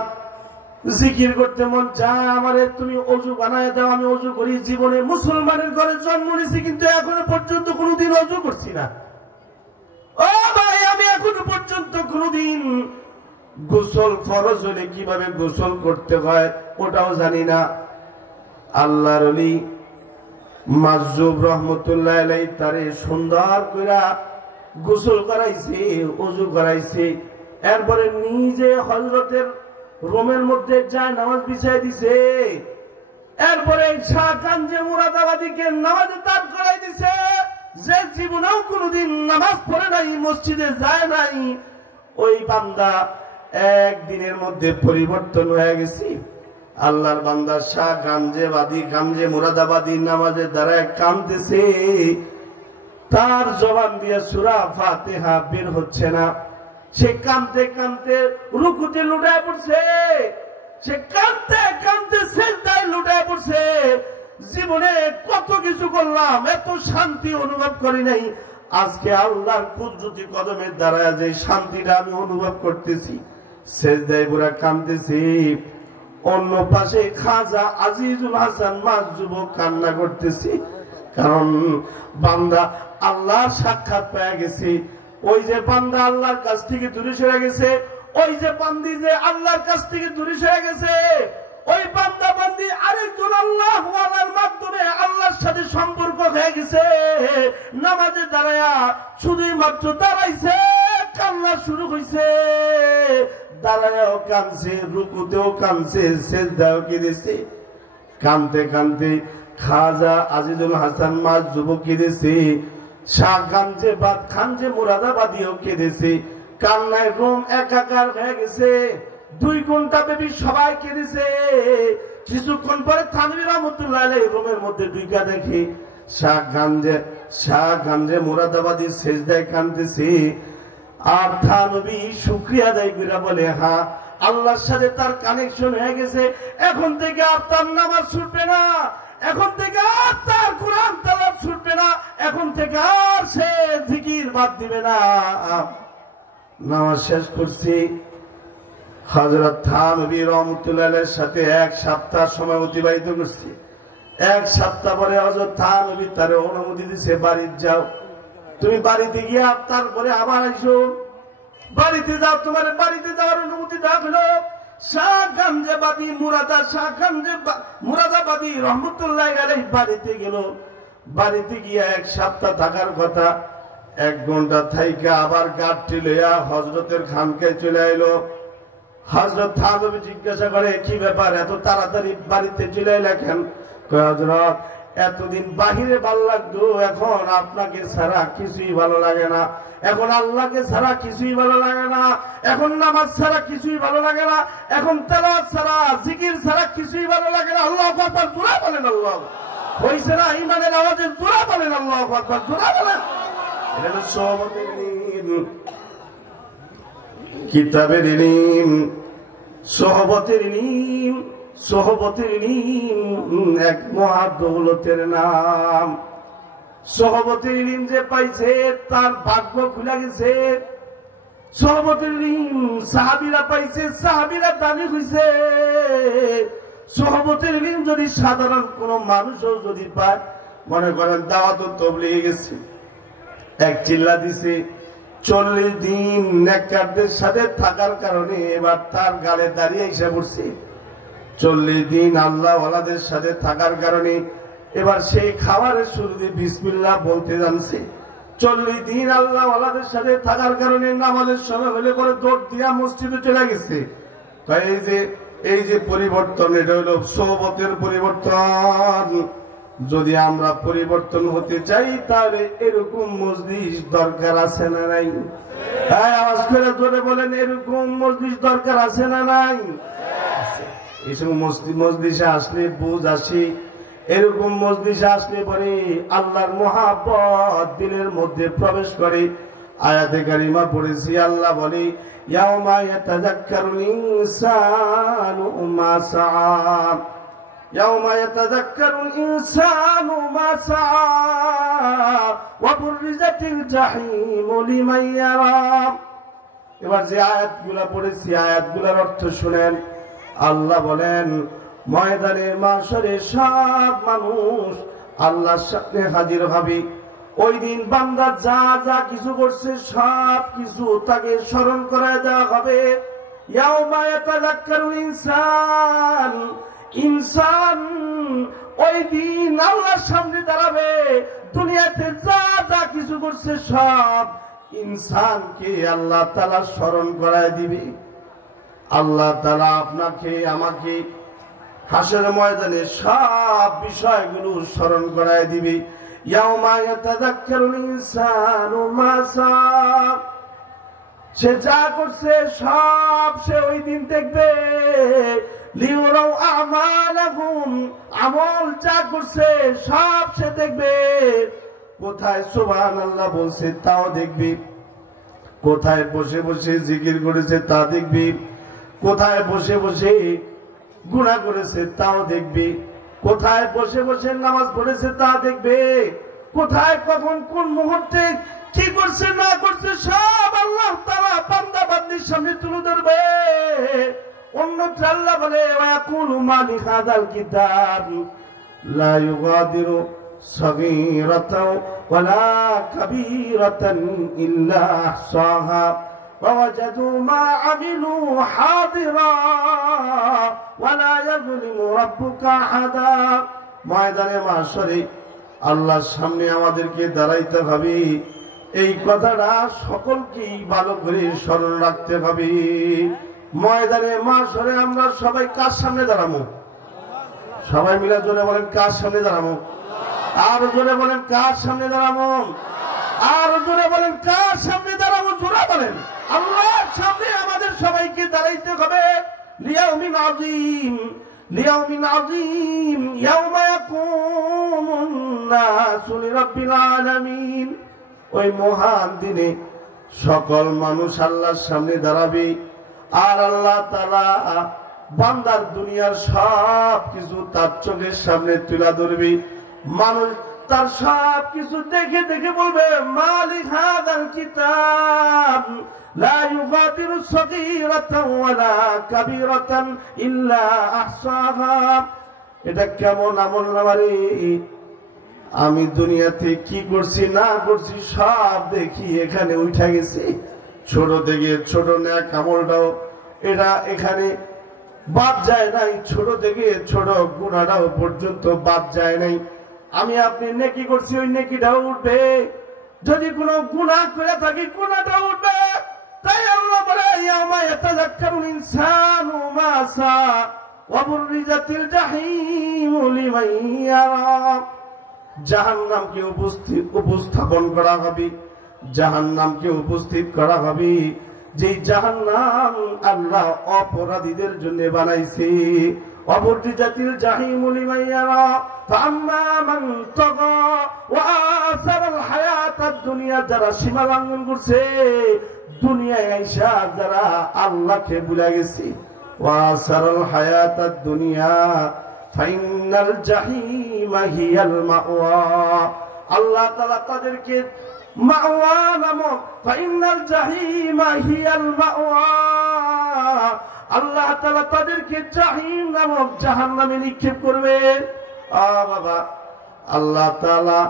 জিকির করতে মন চায়, আমারে তুমি অজু বানায় দাও, আমি অজু করি। জীবনে মুসলমানের ঘরে জন্ম নিয়েছি কিন্তু এখনো পর্যন্ত কোনোদিন অজু করছি না। ও ভাই আমি এখনো পর্যন্ত কোনোদিন গোসল ফরজ হলে কিভাবে গোসল করতে হয় ওটাও জানি না। আল্লাহর ওলি মাজুব রহমতুল্লাহ আলাইহি তারে সুন্দর কইরা গোসল করাইছে, ওযু করাইছে। এরপরে নিজে হযরতের রুমের মধ্যে যায় নামাজ বিছাই দিছে। এরপরে শাহ গাঞ্জে মুরাদাবাদীকে নামাজে দাঁড় করাই দিছে। যে জীবনেও কোনোদিন নামাজ পড়ে নাই, মসজিদে যায় নাই, ওই বান্দা একদিনের মধ্যে পরিবর্তন হয়ে গেছে। আল্লাহর বান্দা শাহ গাঞ্জে মুরাদাবাদী নামাজে দাঁড়ায় কাঁদতেছে। তার জবান দিয়ে সূরা ফাতিহা বের হচ্ছে না। সে কাঁদতে কাঁদতে রুকুতে লুটায় পড়ছে, সে কাঁদতে কাঁদতে সিজদায় লুটায় পড়ছে। জীবনে কত কিছু করলাম, এত শান্তি অনুভব করি নাই, আজকে আল্লাহর কুদরতি কদমে দাঁড়ায় যে শান্তিটা আমি অনুভব করতেছি। সিজদায় পুরা কাঁদতেছি। অন্য পাশে খাজা আজিজুল হাসান মাজুব কান্না করতেছি। কারণ বান্দা আল্লাহর সাক্ষাৎ পেয়ে গেছে। ওই যে বান্দা আল্লাহর কাছ থেকে দূরে সরে গেছে, ওই যে বান্দি যে আল্লাহর কাছ থেকে দূরে সরে গেছে, ওই বান্দা বান্দি আরেকজন আল্লাহ ওয়ালার মাধ্যমে আল্লাহর সাথে সম্পর্ক হয়ে গেছে। নামাজে দাঁড়ায়া শুধুই মাত্র দাঁড়াইছে, কান্না শুরু হয়েছে, দাঁড়ায়াও কানছে, রুকুতেও কানছে, সেজদাও কেঁদেছে। কানতে কানতে খাজা আজিজুল হাসান মাজুবও কেঁদেছে, শাহ গাঞ্জে বাদ খানজে মুরাদাবাদীও কেঁদেছে। কান্নায় রুম একাকার হয়ে গেছে। 2 ঘন্টা ব্যাপী সবাই কেঁদেছে। কিছুক্ষণ পরে থানভী রহমতুল্লাহ আলাইহি রুমের মধ্যে ঢুকা দেখি শাহ গাঞ্জে মুরাদাবাদী সেজদায় কাঁদতেছে। আর থানভী শুকরিয়া আদায় করে বলে, হ্যাঁ আল্লাহর সাথে তার কানেকশন হয়ে গেছে, এখন থেকে আর তার নামাজ ছুটবে না, এখন থেকে আর তার কোরআন তেলাওয়াত ছুটবে না, এখন থেকে আর সে জিকির বাদ দিবে না। নামাজ শেষ করছি। হযরত থানভী রহমতুল্লাহ আলাইহির সাথে 1 সপ্তাহ সময় অতিবাহিত করছি। 1 সপ্তাহ পরে হযরত থানভী তার অনুমতি দিয়েছে, বাড়িতে যাও, তুমি বাড়িতে গিয়ে তারপরে আবার আইসো, বাড়িতে যাও, তোমার বাড়িতে যাওয়ার অনুমতি দেওয়া হলো। শাহ গাঞ্জেবাদী মুরাদাবাদী রহমতুল্লাহ আলাইহি বাড়িতে গেল। বাড়িতে গিয়ে 1 সপ্তাহ থাকার কথা, 1 ঘন্টা থাইকা আবার গাড়ি লইয়া হযরতের খানকায় চলে এলো। হযরত থানভী জিজ্ঞাসা করে, কি ব্যাপার, এত তাড়াতাড়ি বাড়িতে চলে এলা কেন? কয়, হযরত এতদিন বাহিরে ভালো লাগতো, এখন আপনাকে ছাড়া কিছুই ভালো লাগে না, এখন আল্লাহকে ছাড়া কিছুই ভালো লাগে না, এখন নামাজ ছাড়া কিছুই ভালো লাগে না, এখন তেলাওয়াত ছাড়া জিকির ছাড়া কিছুই ভালো লাগে না। আল্লাহু আকবার, জোরে বলেন আল্লাহ। হইছে না ঈমানের আওয়াজে জোরে বলেন আল্লাহু আকবার, জোরে বলেন। এটা হলো সোহবতের ইলম, কিতাবের ইলম, সোহবতের ইলম। সোহবতের ইলম এক মহা দৌলতের নাম। সোহবতের ইলম যে পাইছে তার ভাগ্য খুলে গেছে। সোহবতের ইলম সাহাবীরা পাইছে, সাহাবীরা দানি হইছে। সোহবতের ইলম যদি সাধারণ কোন মানুষও যদি পায়, মনে করেন দাওয়াত ও তাবলীগ গেছে, 1 চিল্লা দিছে, 40 দিন নেককারদের সাথে থাকার কারণে এবার তার গালে দাঁড়িয়ে এসে পড়ছে। 40 দিন আল্লাহ ওয়ালাদের সাথে থাকার কারণে এবার সেই খাবারের শুরুতে বিসমিল্লাহ বলতে জানছে। 40 দিন আল্লাহ ওয়ালাদের সাথে থাকার কারণে নামাজের সময় হলে পরে দৌড় দিয়া মসজিদে চলে গেছে। তাই এই যে পরিবর্তন, এটা হলো সোহবতের পরিবর্তন। যদি আমরা পরিবর্তন হতে চাই তাহলে এরকম মজলিস দরকার আছে না নাই? আওয়াজ করে জোরে বলেন, এরকম মজলিস দরকার আছে না নাই? এইসব মজলিসে আসলে বুঝ আসে, এরকম মজলিসে আসলে পরে আল্লাহর মহাব্বত দিলের মধ্যে প্রবেশ করে। আয়াতে কারিমা পড়েছি, আল্লাহ বলে, ইয়াউমা ইয়াতাযাক্কারুল ইনসানু মা সাআ, ইয়াউমা ইয়াতাযাক্কারুল ইনসানু মা সাআ ওয়া বুররিজাতিল জাহিমু লিমান ইয়ারা। এবার যে আয়াতগুলো পড়েছি, আয়াতগুলোর অর্থ শুনেন। আল্লাহ বলেন, ময়দানে মাশরে সব মানুষ আল্লাহর সামনে হাজির হবে। ওই দিন বান্দা যা যা কিছু করছে সব কিছু তাকে স্মরণ করায় দেওয়া হবে। ইয়াউমা ইয়াতাযাক্কারুল ইনসান, ইনসান ওই দিন আল্লাহর সামনে দাঁড়াবে। দুনিয়াতে যা যা কিছু করছে সব ইনসানকে আল্লাহ তাআলা স্মরণ করায় দিবে। আল্লাহ তাআলা আপনাকে আমাকে হাসরের ময়দানে সব বিষয়গুলো স্মরণ করায় দিবে। ইয়াউমা ইয়াতাযাক্কারুল ইনসানু মা সাআ, সে যা করছে সব সে ওই দিন দেখবে। লিউরাউ আমালাহুম, আমল যা করছে সব সে দেখবে। কোথায় সুবহানাল্লাহ বলছে তাও দেখবি, কোথায় বসে বসে জিকির করেছে তা দেখবি, কোথায় বসে বসে গুনাহ করেছে তাও দেখবি, কোথায় বসে বসে নামাজ পড়েছে তা দেখবে, কোথায় কখন কোন মুহূর্তে কি করছে না করছে সব আল্লাহ তাআলা বান্দা বান্দির সামনে তুলে ধরবে। অন্যত্র আল্লাহ বলে, ওয়াকুলু মা লিহাদাল কিতাব লা ইউগাদিরু সাগীরাতাও ওয়ালা কাবীরাতান ইল্লা আহসাহা ووجدوا ما عملوا حاضرا ولا يظلم ربك أحدا ময়দানে মাশরে আল্লাহর সামনে আমাদেরকে দাঁড়াইতে হবে। এই কথাটা সকলকেই ভালো করে স্মরণ রাখতে হবে। ময়দানে মাশরে আমরা সবাই কার সামনে দাঁড়াবো? সবাই মিলে জোরে বলেন কার সামনে দাঁড়াবো? আর জোরে বলেন কার সামনে দাঁড়াবো? আর জোরে বলেন কার সামনে দাঁড়াবো? জোরে বলেন আল্লাহর সামনে আমাদের সবাইকে দাঁড়াইতে হবে। লিয়াউমিন আযীম, লিয়াউমিন আযীম ইয়াওমা ইয়াকুমুন নাসু লিরাব্বিল আলামিন। ওই মহান দিনে সকল মানুষ আল্লাহর সামনে দাঁড়াবে আর আল্লাহ তাআলা বান্দার দুনিয়ার সব কিছু তার চোখের সামনে তুলে ধরবে। মানুষ তার সব কিছু দেখে দেখে বলবে মালিক হাদাল কিতাব লা ইউগাদিরু সগীরাতান ওয়ালা কাবীরাতান ইল্লা আহসাহা। এটা কেমন আমলনামা রে? আমি দুনিয়াতে কি করছি না করছি সব দেখি এখানে উঠা গেছে। ছোট থেকে ছোট নেক আমলটাও এটা এখানে বাদ যায় নাই, ছোট থেকে ছোট গুনাহটাও পর্যন্ত বাদ যায় নাই। আমি আপনি নেকি করছি ওই নেকিটাও উঠবে, যদি কোনো গুনাহ করে থাকি গুনাহটাও উঠবে। তাই আল্লাহ বলে ইয়াউমা ইয়াতাযাক্কারুল ইনসানু মা সা ওয়া বুররিজাতিল জাহিমু লিমান ইয়ারা। জাহান্নামকে উপস্থাপন করা হবে, জাহান্নামকে উপস্থিত করা হবে, যে জাহান্নাম আল্লাহ অপরাধীদের জন্য বানাইছে। وبرزت الجحيم لمن يرى فأما من طغى وآثر الحياة الدنيا যারা সীমা লঙ্ঘন করছে, দুনিয়ায় আইসা যারা আল্লাহকে ভুলে গেছে, وآثر الحياة الدنيا فإن الجحيم هي المأوى। আল্লাহ তাআলা তাদেরকে মাওয়া নামক فإن الجحيم هي المأوى, আল্লাহ তাআলা তাদেরকে জাহিম নামক জাহান্নামে নিক্ষেপ করবে। বাবা, আল্লাহ তাআলা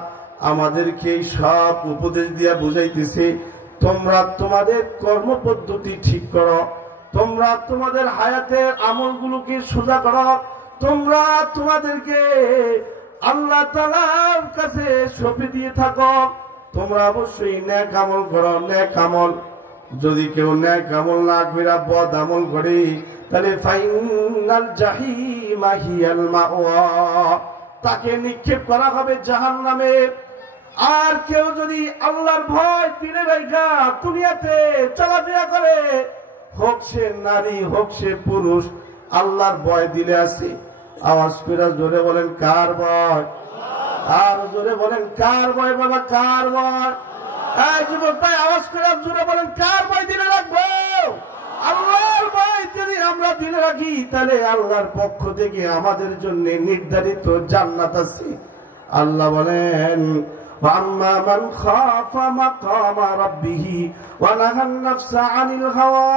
আমাদেরকে সব উপদেশ দিয়া বুঝাইতেছে, তোমরা তোমাদের কর্মপদ্ধতি ঠিক করো, তোমরা তোমাদের হায়াতের আমলগুলোকে সোজা করো, তোমরা তোমাদেরকে আল্লাহ তাআলার কাছে সঁপে দিয়ে থাকো। তোমরা অবশ্যই নেক আমল করো, নেক আমল। যদি কেউ নেক আমল না করে বদ আমল করে, তাহলে ফাইনাল জাহিমা হিয়াল মাওয়া, তাকে নিক্ষেপ করা হবে জাহান্নামে। আর কেউ যদি আল্লাহর ভয় দিলে রাখা দুনিয়াতে চলাফেরা করে, হোক সে নারী হোক সে পুরুষ, আল্লাহর ভয় দিলে আছে। আওয়াজ করে জোরে বলেন কার ভয়? আর জোরে বলেন কার ভয়? বাবা কার ভয়? যুবক ভাই আওয়াজ করে জোরে বলেন কার ভয় দিলে রাখবো? আল্লাহর ভয় যদি আমরা দিলে রাখি, তাহলে আল্লাহর পক্ষ থেকে আমাদের জন্য নির্ধারিত জান্নাত আছে। আল্লাহ বলেন ওয়াম্মা মান খাফা মাকামা রাব্বিহি ওয়া নাহান নাফসা আনিল হাওয়া।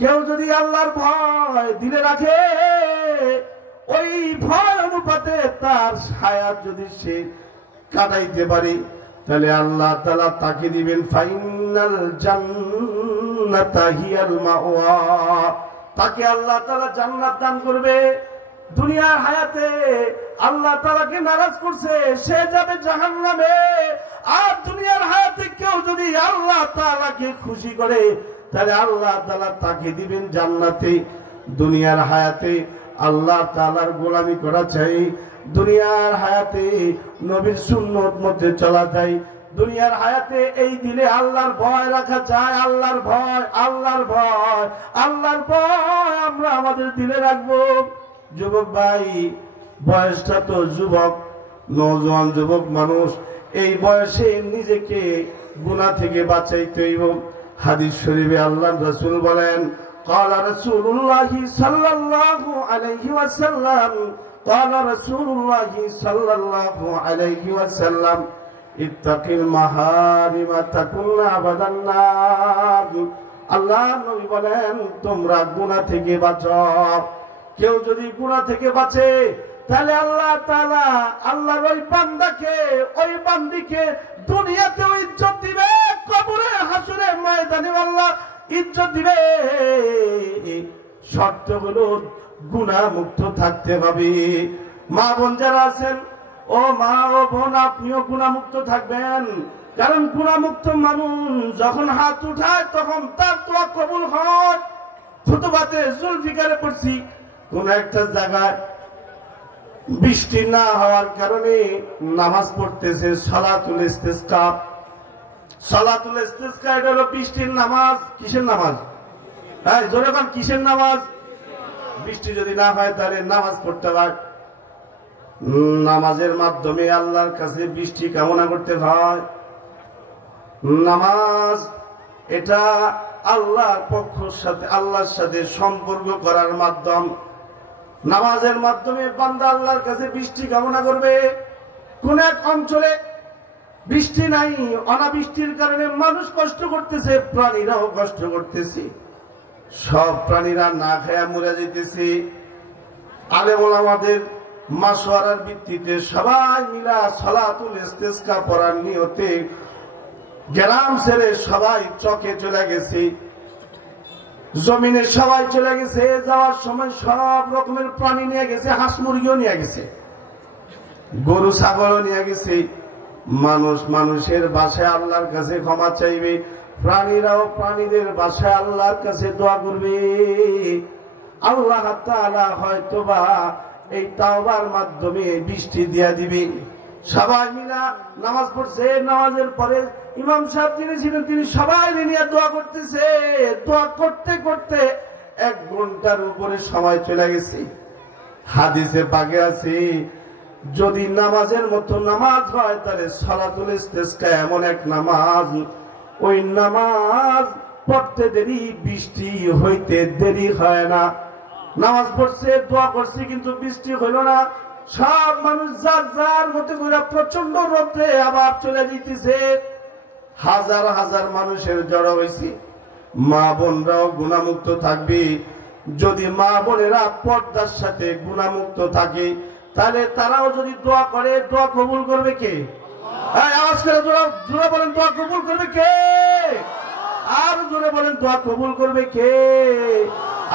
কেউ যদি আল্লাহর ভয় দিলে রাখে, ওই ভয় অনুপাতে তার হায়াত যদি সে কাটাইতে পারে, তাহলে আল্লাহ তাআলা তাকে দিবেন ফাইনাল জান্নাতা হিয়াল মাওয়া, তাকে আল্লাহ তাআলা জান্নাত দান করবে। দুনিয়ার হায়াতে আল্লাহ তাআলাকে নারাজ করছে, সে যাবে জাহান্নামে। আর দুনিয়ার হায়াতে কেউ যদি আল্লাহ তাআলাকে খুশি করে, তাহলে আল্লাহ তাআলা তাকে দিবেন জান্নাতে। দুনিয়ার হায়াতে আল্লাহ তাআলার গোলামি করা চাই, দুনিয়ার হায়াতে নবীর সুন্নত মতে চলা যায়, দুনিয়ার হায়াতে এই দিলে আল্লাহর ভয় রাখা চায়। আল্লাহর ভয়, আল্লাহর ভয়, আল্লাহর ভয় আমরা আমাদের দিলে রাখবো। যুবক ভাই, বয়সটা তো যুবক, নওজোয়ান যুবক মানুষ, এই বয়সে নিজেকে গুনাহ থেকে বাঁচাইতে হইব। হাদিস শরীফে আল্লাহর রাসূল বলেন, قال رسول الله صلى الله عليه وسلم قال رسول الله صلى الله عليه وسلم اتق المحارم تكن عبد النار। আল্লাহ নবী বলেন, তোমরা গুনাহ থেকে বাঁচো। কেউ যদি গুনাহ থেকে বাঁচে, তাহলে আল্লাহ তাআলা আল্লাহর ওই বান্দাকে ওই বান্দিকে দুনিয়াতেও ইজ্জত দিবে, কবরে হাসরে ময়দানে আল্লাহ ইজ্জত দিবে। শর্ত হলো গুনাহ মুক্ত থাকতে হবে। মা বোন যারা আছেন, ও মা ও বোন, আপনিও গুনাহ মুক্ত থাকবেন। কারণ গুনাহ মুক্ত মানুষ যখন হাত উঠায় তখন তার দোয়া কবুল হয়। খুতবাতে জুলফিকারে পড়ছি, কোন একটা জায়গায় বৃষ্টি না হওয়ার কারণে নামাজ পড়তেছে সালাতুল ইস্তিসকা। সালাতুল ইস্তিসকা এটা হলো বৃষ্টির নামাজ। কিসের নামাজ? হ্যাঁ, জোরে বল, কিসের নামাজ? বৃষ্টি যদি না হয় তাহলে নামাজ পড়তে হয়। নামাজের মাধ্যমে আল্লাহর কাছে বৃষ্টি কামনা করতে হয়। নামাজ এটা আল্লাহর পক্ষের সাথে, আল্লাহর সাথে সম্পর্ক করার মাধ্যম। নামাজের মাধ্যমে বান্দা আল্লাহর কাছে বৃষ্টি কামনা করবে। কোন এক অঞ্চলে বৃষ্টি নাই, অনাবৃষ্টির কারণে মানুষ কষ্ট করতেছে, প্রাণীরাও কষ্ট করতেছে, সব প্রাণীরা না খেয়ে মরে যেতেছে। আলেম ওলামাদের মাশওয়ারার ভিত্তিতে সবাই মিলা সালাতুল ইস্তিসকা পড়ার নিয়তে গ্রাম ছেড়ে সবাই চকে চলে গেছে, জমিনে সবাই চলে গেছে। যাওয়ার সময় সব রকমের প্রাণী নিয়ে গেছে, হাঁস মুরগিও নিয়ে গেছে, গরু ছাগলও নিয়ে গেছে। মানুষ মানুষের বাসায় আল্লাহর কাছে ক্ষমা চাইবে, প্রাণীরাও প্রাণীদের বাসায় আল্লাহর কাছে দোয়া করবে। আল্লাহ তাআলা হয়তোবা এই তাওবার মাধ্যমে বৃষ্টি দিয়া দিবে। সবাই মিলা নামাজ পড়ছে। নামাজের পরে ইমাম সাহেব যিনি ছিলেন তিনি সবাই নিয়ে দোয়া করতেছে। দোয়া করতে করতে 1 ঘন্টার উপরে সময় চলে গেছে। হাদিসে পাকে আছে, যদি নামাজের মতো নামাজ হয় তাহলে সালাতুল ইস্তিসকা এমন এক নামাজ, ওই নামাজ পড়তে দেরি, বৃষ্টি হইতে দেরি হয় না। নামাজ পড়ছে, দোয়া করছে, কিন্তু বৃষ্টি হইল না। সব মানুষ যার যার মতো করে প্রচন্ড রোদে আবার চলে যেতেছে। হাজার হাজার মানুষের জড়ো হয়েছে। মা বোনরাও গুনাহমুক্ত থাকবে। যদি মা বোনেরা পর্দার সাথে গুনাহমুক্ত থাকে তাহলে তারাও যদি দোয়া করে, দোয়া কবুল করবে কে? আওয়াজ করে জোরে বলেন, দোয়া কবুল করবে কে? আর জোরে বলেন, দোয়া কবুল করবে কে?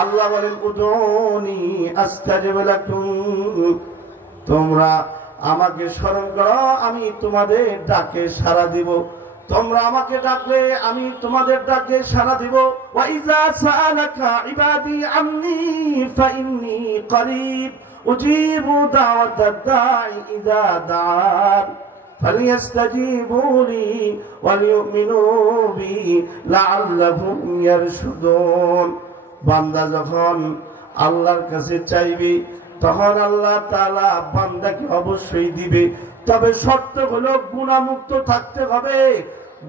আল্লাহ বলেন, উদুনি আস্তাজিব লাকুম, তোমরা আমাকে স্মরণ করো, আমি তোমাদের ডাকে সাড়া দিব। তোমরা আমাকে ডাকলে আমি তোমাদের ডাকে সাড়া দিব। ওয়া ইযা সাআলাকা ইবাদি আন্নী ফাইন্নী করিব উজিবু দাওয়াতাদ দাঈ ইযা দাআন ফালিয়াস্তাজিবু লি ওয়া লিউমিনু বি লাআল্লাহুম ইয়ারশুদুন। বান্দা যখন আল্লাহর কাছে চাইবে তখন আল্লাহ তাআলা বান্দাকে অবশ্যই দিবে। তবে শর্ত হলো গুনাহমুক্ত থাকতে হবে।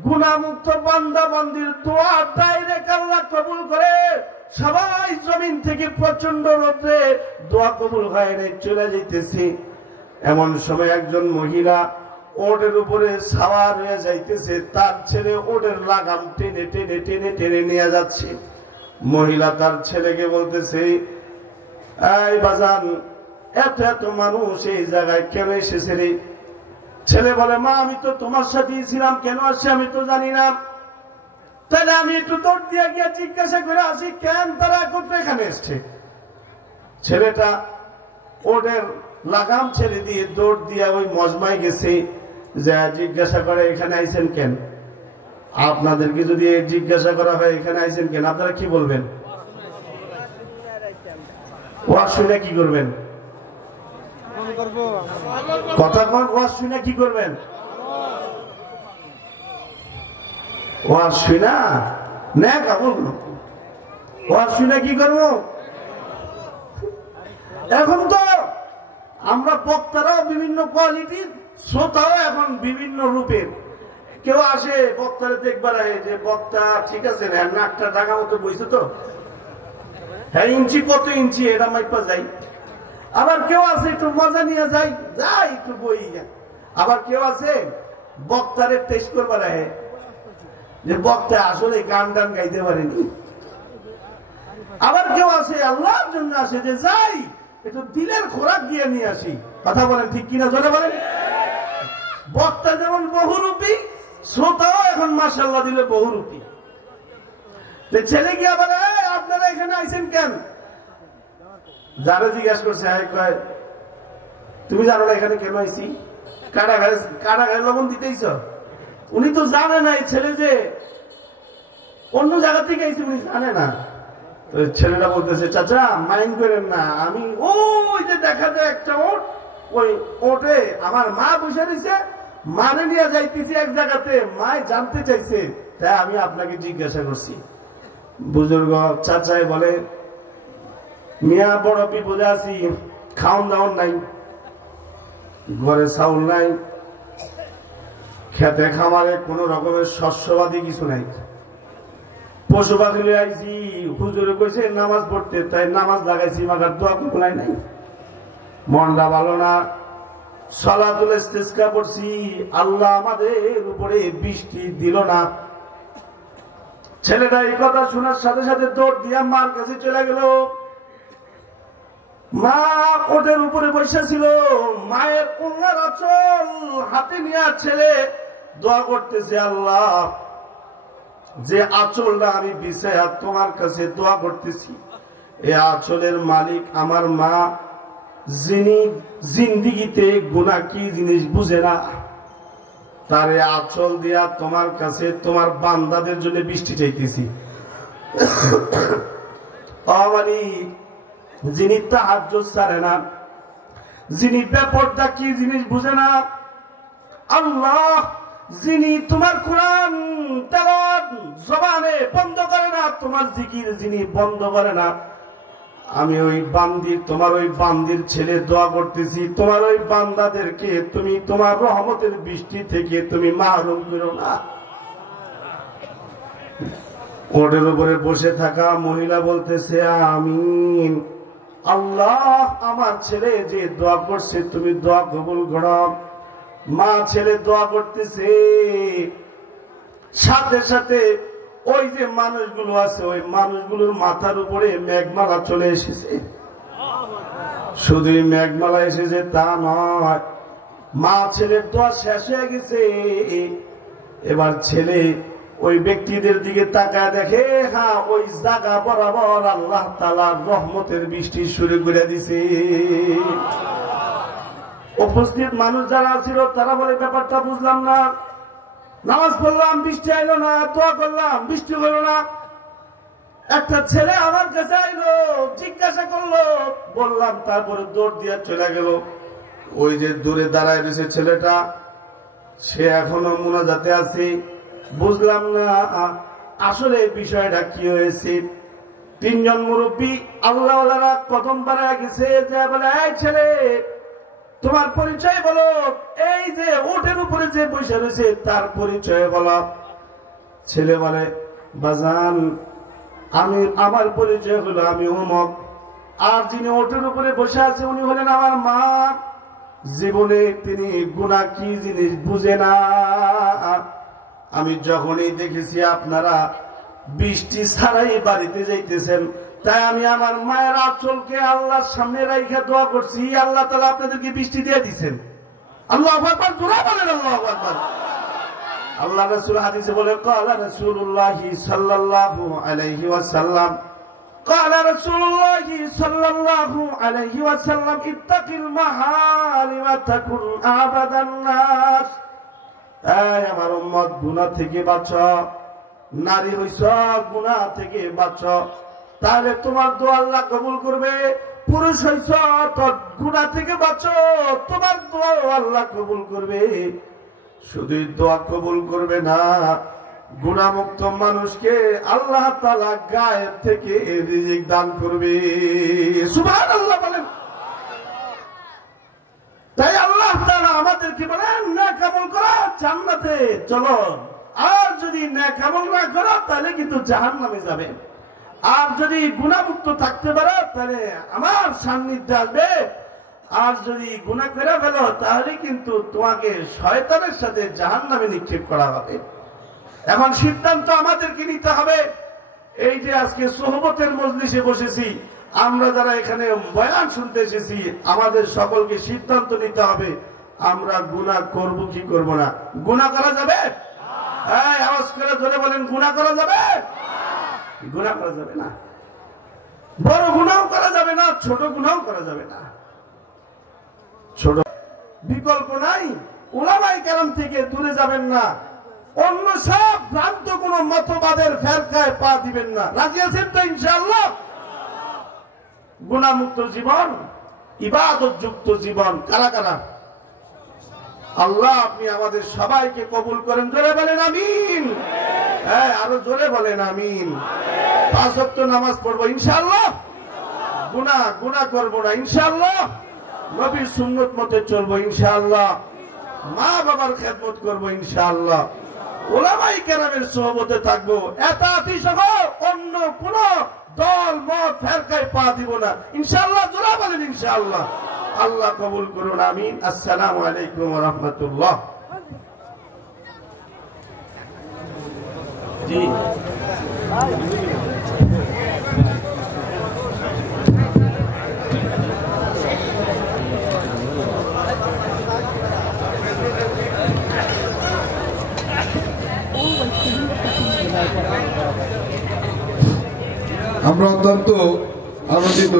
গুনাহমুক্ত বান্দা বান্দির দোয়া ডাইরেক্ট আল্লাহ কবুল করে। সবাই জমিন থেকে প্রচন্ড রোদে দোয়া কবুল হয় না, চলে যাইতেছে। এমন সময় একজন মহিলা ওটের উপরে সাওয়ার হয়ে যাইতেছে, তার ছেলে ওটের লাগাম টেনে টেনে টেনে টেনে নিয়ে যাচ্ছে। মহিলা তার ছেলেকে বলতেছে, এই বাজান, এত এত মানুষ এই জায়গায় কেন এসেছে রে? ছেলে বলে, মা আমি তো তোমার সাথেই ছিলাম, কেন আসছে আমি তো জানি না। তাহলে আমি একটু দৌড় দিয়ে গিয়ে জিজ্ঞাসা করে আসি কেন তারা একত্রে এখানে এসছে। ছেলেটা ওটের লাগাম ছেড়ে দিয়ে দৌড় দিয়ে ওই মজমায় গেছে, যা জিজ্ঞাসা করে এখানে আইছেন কেন? আপনাদেরকে যদি জিজ্ঞাসা করা হয় এখানে আইছেন কেন, আপনারা কি বলবেন? ওয়াজ শুনে কি করবেন? কথা কন, ওয়াজ শুনে কি করবেন? ওয়াজ শুনা না কাবুল, ওয়াজ শুনে কি করবো? এখন তো আমরা বক্তারাও বিভিন্ন কোয়ালিটির, শ্রোতাও এখন বিভিন্ন রূপের। কেউ আসে বক্তারে দেখবার যে বক্তা ঠিক আছে না, নাকটা ঢাকা মতো বইছে তো, হ্যাঁ ইঞ্চি কত ইঞ্চি এটা মাইপা যাই। আবার কেউ আছে একটু মজা নিয়ে যাই, যাই একটু বই। আবার কেউ আছে বক্তারে টেস্ট করবার যে বক্তা আসলে গান টান গাইতে পারেনি। আবার কেউ আছে আল্লাহর জন্য আসে যে যাই একটু দিলের খোরাক দিয়ে নিয়ে আসি। কথা বলেন ঠিক কিনা, জোরে বলেন। বক্তা যেমন বহুরূপী, শ্রোতাও এখন মাশাআল্লাহ দিলে বহুরূপী। ছেলে গিয়া বলে আপনারা এখানে আইছেন কেন? যারা জিজ্ঞাসা করছে কয় তুমি জানো না এখানে কেন আইছি? কারাগারে লবণ দিতেইছ। উনি তো জানে না এই ছেলে যে অন্য জায়গা থেকে আইছে, উনি জানে না। তো ছেলেটা বলতেছে চাচা মাইন্ড করেন না, আমি ওই যে দেখা যায় একটা ওট, ওই ওটে আমার মা বসে রয়েছে, মানে নিয়ে যাইতেছি এক জায়গাতে, মায় জানতে চাইছে তাই আমি আপনাকে জিজ্ঞাসা করছি। বুজুর্গ চাচাই বলে মিয়া বড় বিপদে আছি, খাওন দাওন নাই, ঘরে চাউল নাই, খেতে খামারে কোন রকমের শস্যবাদী কিছু নাই, পশু পাখি আইছি, হুজুরে কইছে নামাজ পড়তে, তাই নামাজ লাগাইছি, মাগার দোয়া কোনাই নাই, মনটা ভালো না, সালাতুল ইস্তিসকা পড়ছি, আল্লাহ আমাদের উপরে বৃষ্টি দিল না। ছেলেটা এই কথা শোনার সাথে সাথে দৌড় দিয়া মার কাছে চলে গেল। মা ওটের উপরে বসে ছিল, মায়ের কন্যার আঁচল হাতে নিয়ে ছেলে দোয়া করতেছে, আল্লাহ যে আঁচলটা আমি বিছায়া তোমার কাছে দোয়া করতেছি, এই আঁচলের মালিক আমার মা, যিনি জিন্দিগিতে গুনাহ কি জিনিস বুঝে না, তারে আঁচল দিয়া তোমার কাছে তোমার বান্দাদের জন্য বৃষ্টি চাইতেছি। যিনি তাহাজ্জুদ ছাড়ে না, যিনি ব্যাপারটা কি জিনিস বুঝে না, আল্লাহ যিনি তোমার কোরআন তেলাওয়াত জবানে বন্ধ করে না, তোমার জিকির যিনি বন্ধ করে না, আমি ওই বান্দির, তোমার ওই বান্দির ছেলে দোয়া করতেছি, তোমার ওই বান্দাদেরকে তুমি তোমার রহমতের বৃষ্টি থেকে তুমি মাহরুম করো না। ওটের উপরে বসে থাকা মহিলা বলতেছে আমিন। আল্লাহ আমার ছেলে যে দোয়া করছে তুমি দোয়া কবুল করো। মা ছেলে দোয়া করতেছে, সাথে সাথে ওই যে মানুষগুলো আছে ওই মানুষগুলোর মাথার উপরে মেঘমালা চলে এসেছে। শুধু মেঘমালা এসেছে তা নয়, মা ছেলের দোয়া শেষ হয়ে গেছে। এবার ছেলে ওই ব্যক্তিদের দিকে তাকায় দেখে, হ্যাঁ ওই জায়গা বরাবর আল্লাহ তাআলার রহমতের বৃষ্টি শুরু করে দিছে। উপস্থিত মানুষ যারা ছিল তারা বলে ব্যাপারটা বুঝলাম না, নামাজ পড়লাম বৃষ্টি আইলো না, দোয়া করলাম বৃষ্টি হলো না। একটা ছেলে আমার কাছে আইলো, জিজ্ঞাসা করলো, বললাম, তারপরে দৌড় দিয়ে চলে গেল। ওই যে দূরে দাঁড়ায় রয়েছে ছেলেটা, সে এখনো মুনাজাতে আছে। বুঝলাম না আসলে বিষয়টা কি হয়েছে। তিনজন মুরব্বী আল্লাহওয়ালারা কদম বাড়ায় গেছে, যে বলে এই ছেলে তোমার পরিচয় বলো, এই যে ওটের উপরে যে বসে রয়েছে তার পরিচয় বলো। ছেলে বলে বাজান আমি, আমার পরিচয় হলো আমি অমুক, আর যিনি ওটের উপরে বসে আছে উনি হলেন আমার মা। জীবনে তিনি গুনাহ কি জিনিস বুঝে না। আমি যখনই দেখেছি আপনারা বৃষ্টি ছাড়াই বাড়িতে যাইতেছেন, তাই আমি আমার মায়ের আঁচলকে আল্লাহর সামনে রাইখা দোয়া করছি, আল্লাহ তাআলা আপনাদেরকে বৃষ্টি দিয়ে দিচ্ছেন। আল্লাহু আকবার, জোরে বলেন আল্লাহু আকবার। আল্লাহ রাসূল হাদিসে বলে, ক্বালা রাসূলুল্লাহি সাল্লাল্লাহু আলাইহি ওয়াসাল্লাম, ক্বালা রাসূলুল্লাহি সাল্লাল্লাহু আলাইহি ওয়াসাল্লাম, ইত্তাকিল মাহারিম ওয়া তাকুন আবাদান নাস। এই আমার উম্মত, গুনাহ থেকে বাঁচো, নারী হইছ গুনাহ থেকে বাঁচো, তাহলে তোমার দোয়া আল্লাহ কবুল করবে। পুরুষ হইছ তো গুনাহ থেকে বাঁচো, তোমার দোয়া আল্লাহ কবুল করবে। শুধু দোয়া কবুল করবে না, গুনাহমুক্ত মানুষকে আল্লাহ তাআলা গায়েব থেকে রিজিক দান করবে। সুবহানাল্লাহ বলেন। তাই আল্লাহ তাআলা আমাদেরকে বলেন নেক আমল করো, জান্নাতে চলো। আর যদি নেক আমল না করো তাহলে কিন্তু জাহান্নামে যাবে। আর যদি গুনাহমুক্ত থাকতে পারো তাহলে আমার সান্নিধ্যে আসবে। আর যদি গুনাহ করে ফেলো তাহলে কিন্তু তোমাকে শয়তানের সাথে জাহান্নামে নিক্ষেপ করা হবে। এখন সিদ্ধান্ত আমাদেরকে নিতে হবে। এই যে আজকে সোহবতের মজলিসে বসেছি, আমরা যারা এখানে বয়ান শুনতে এসেছি আমাদের সকলকে সিদ্ধান্ত নিতে হবে আমরা গুনাহ করব কি করব না। গুনাহ করা যাবে? হ্যাঁ, আওয়াজ করে জোরে বলেন, গুনাহ করা যাবে? গুনাহ করা যাবে না। বড় গুনাহ করা যাবে না, ছোট গুনাহ করা যাবে না। ছোট বিকল্প নাই। উলামায়ে কেরাম থেকে দূরে যাবেন না, অন্য সব ভ্রান্ত কোন মতবাদের ফেরকায় পা দিবেন না। রাজি আছেন তো ইনশাআল্লাহ? গুনাহমুক্ত জীবন, ইবাদত যুক্ত জীবন। কারা কারা? আল্লাহ আপনি আমাদের সবাইকে কবুল করেন। জোরে বলেন আমিন। হ্যাঁ, আরো জোরে বলেন আমিন। 5 ওয়াক্ত নামাজ পড়বো ইনশাআল্লাহ। গুনাহ করব না ইনশাআল্লাহ। নবীর সুন্নত মতে চলবো ইনশাআল্লাহ। মা বাবার খেদমত করবো ইনশাআল্লাহ। উলামায়ে কেরামের সোহবতে থাকবো। এতাতি সহ অন্য কোন দল মত ফেরকায় পা দিব না ইনশাআল্লাহ। জোরে বলেন ইনশাআল্লাহ। আল্লাহ কবুল করুন আমিন। আসসালামু আলাইকুম ওয়া রাহমাতুল্লাহ। জি আমরা অত্যন্ত আনন্দিত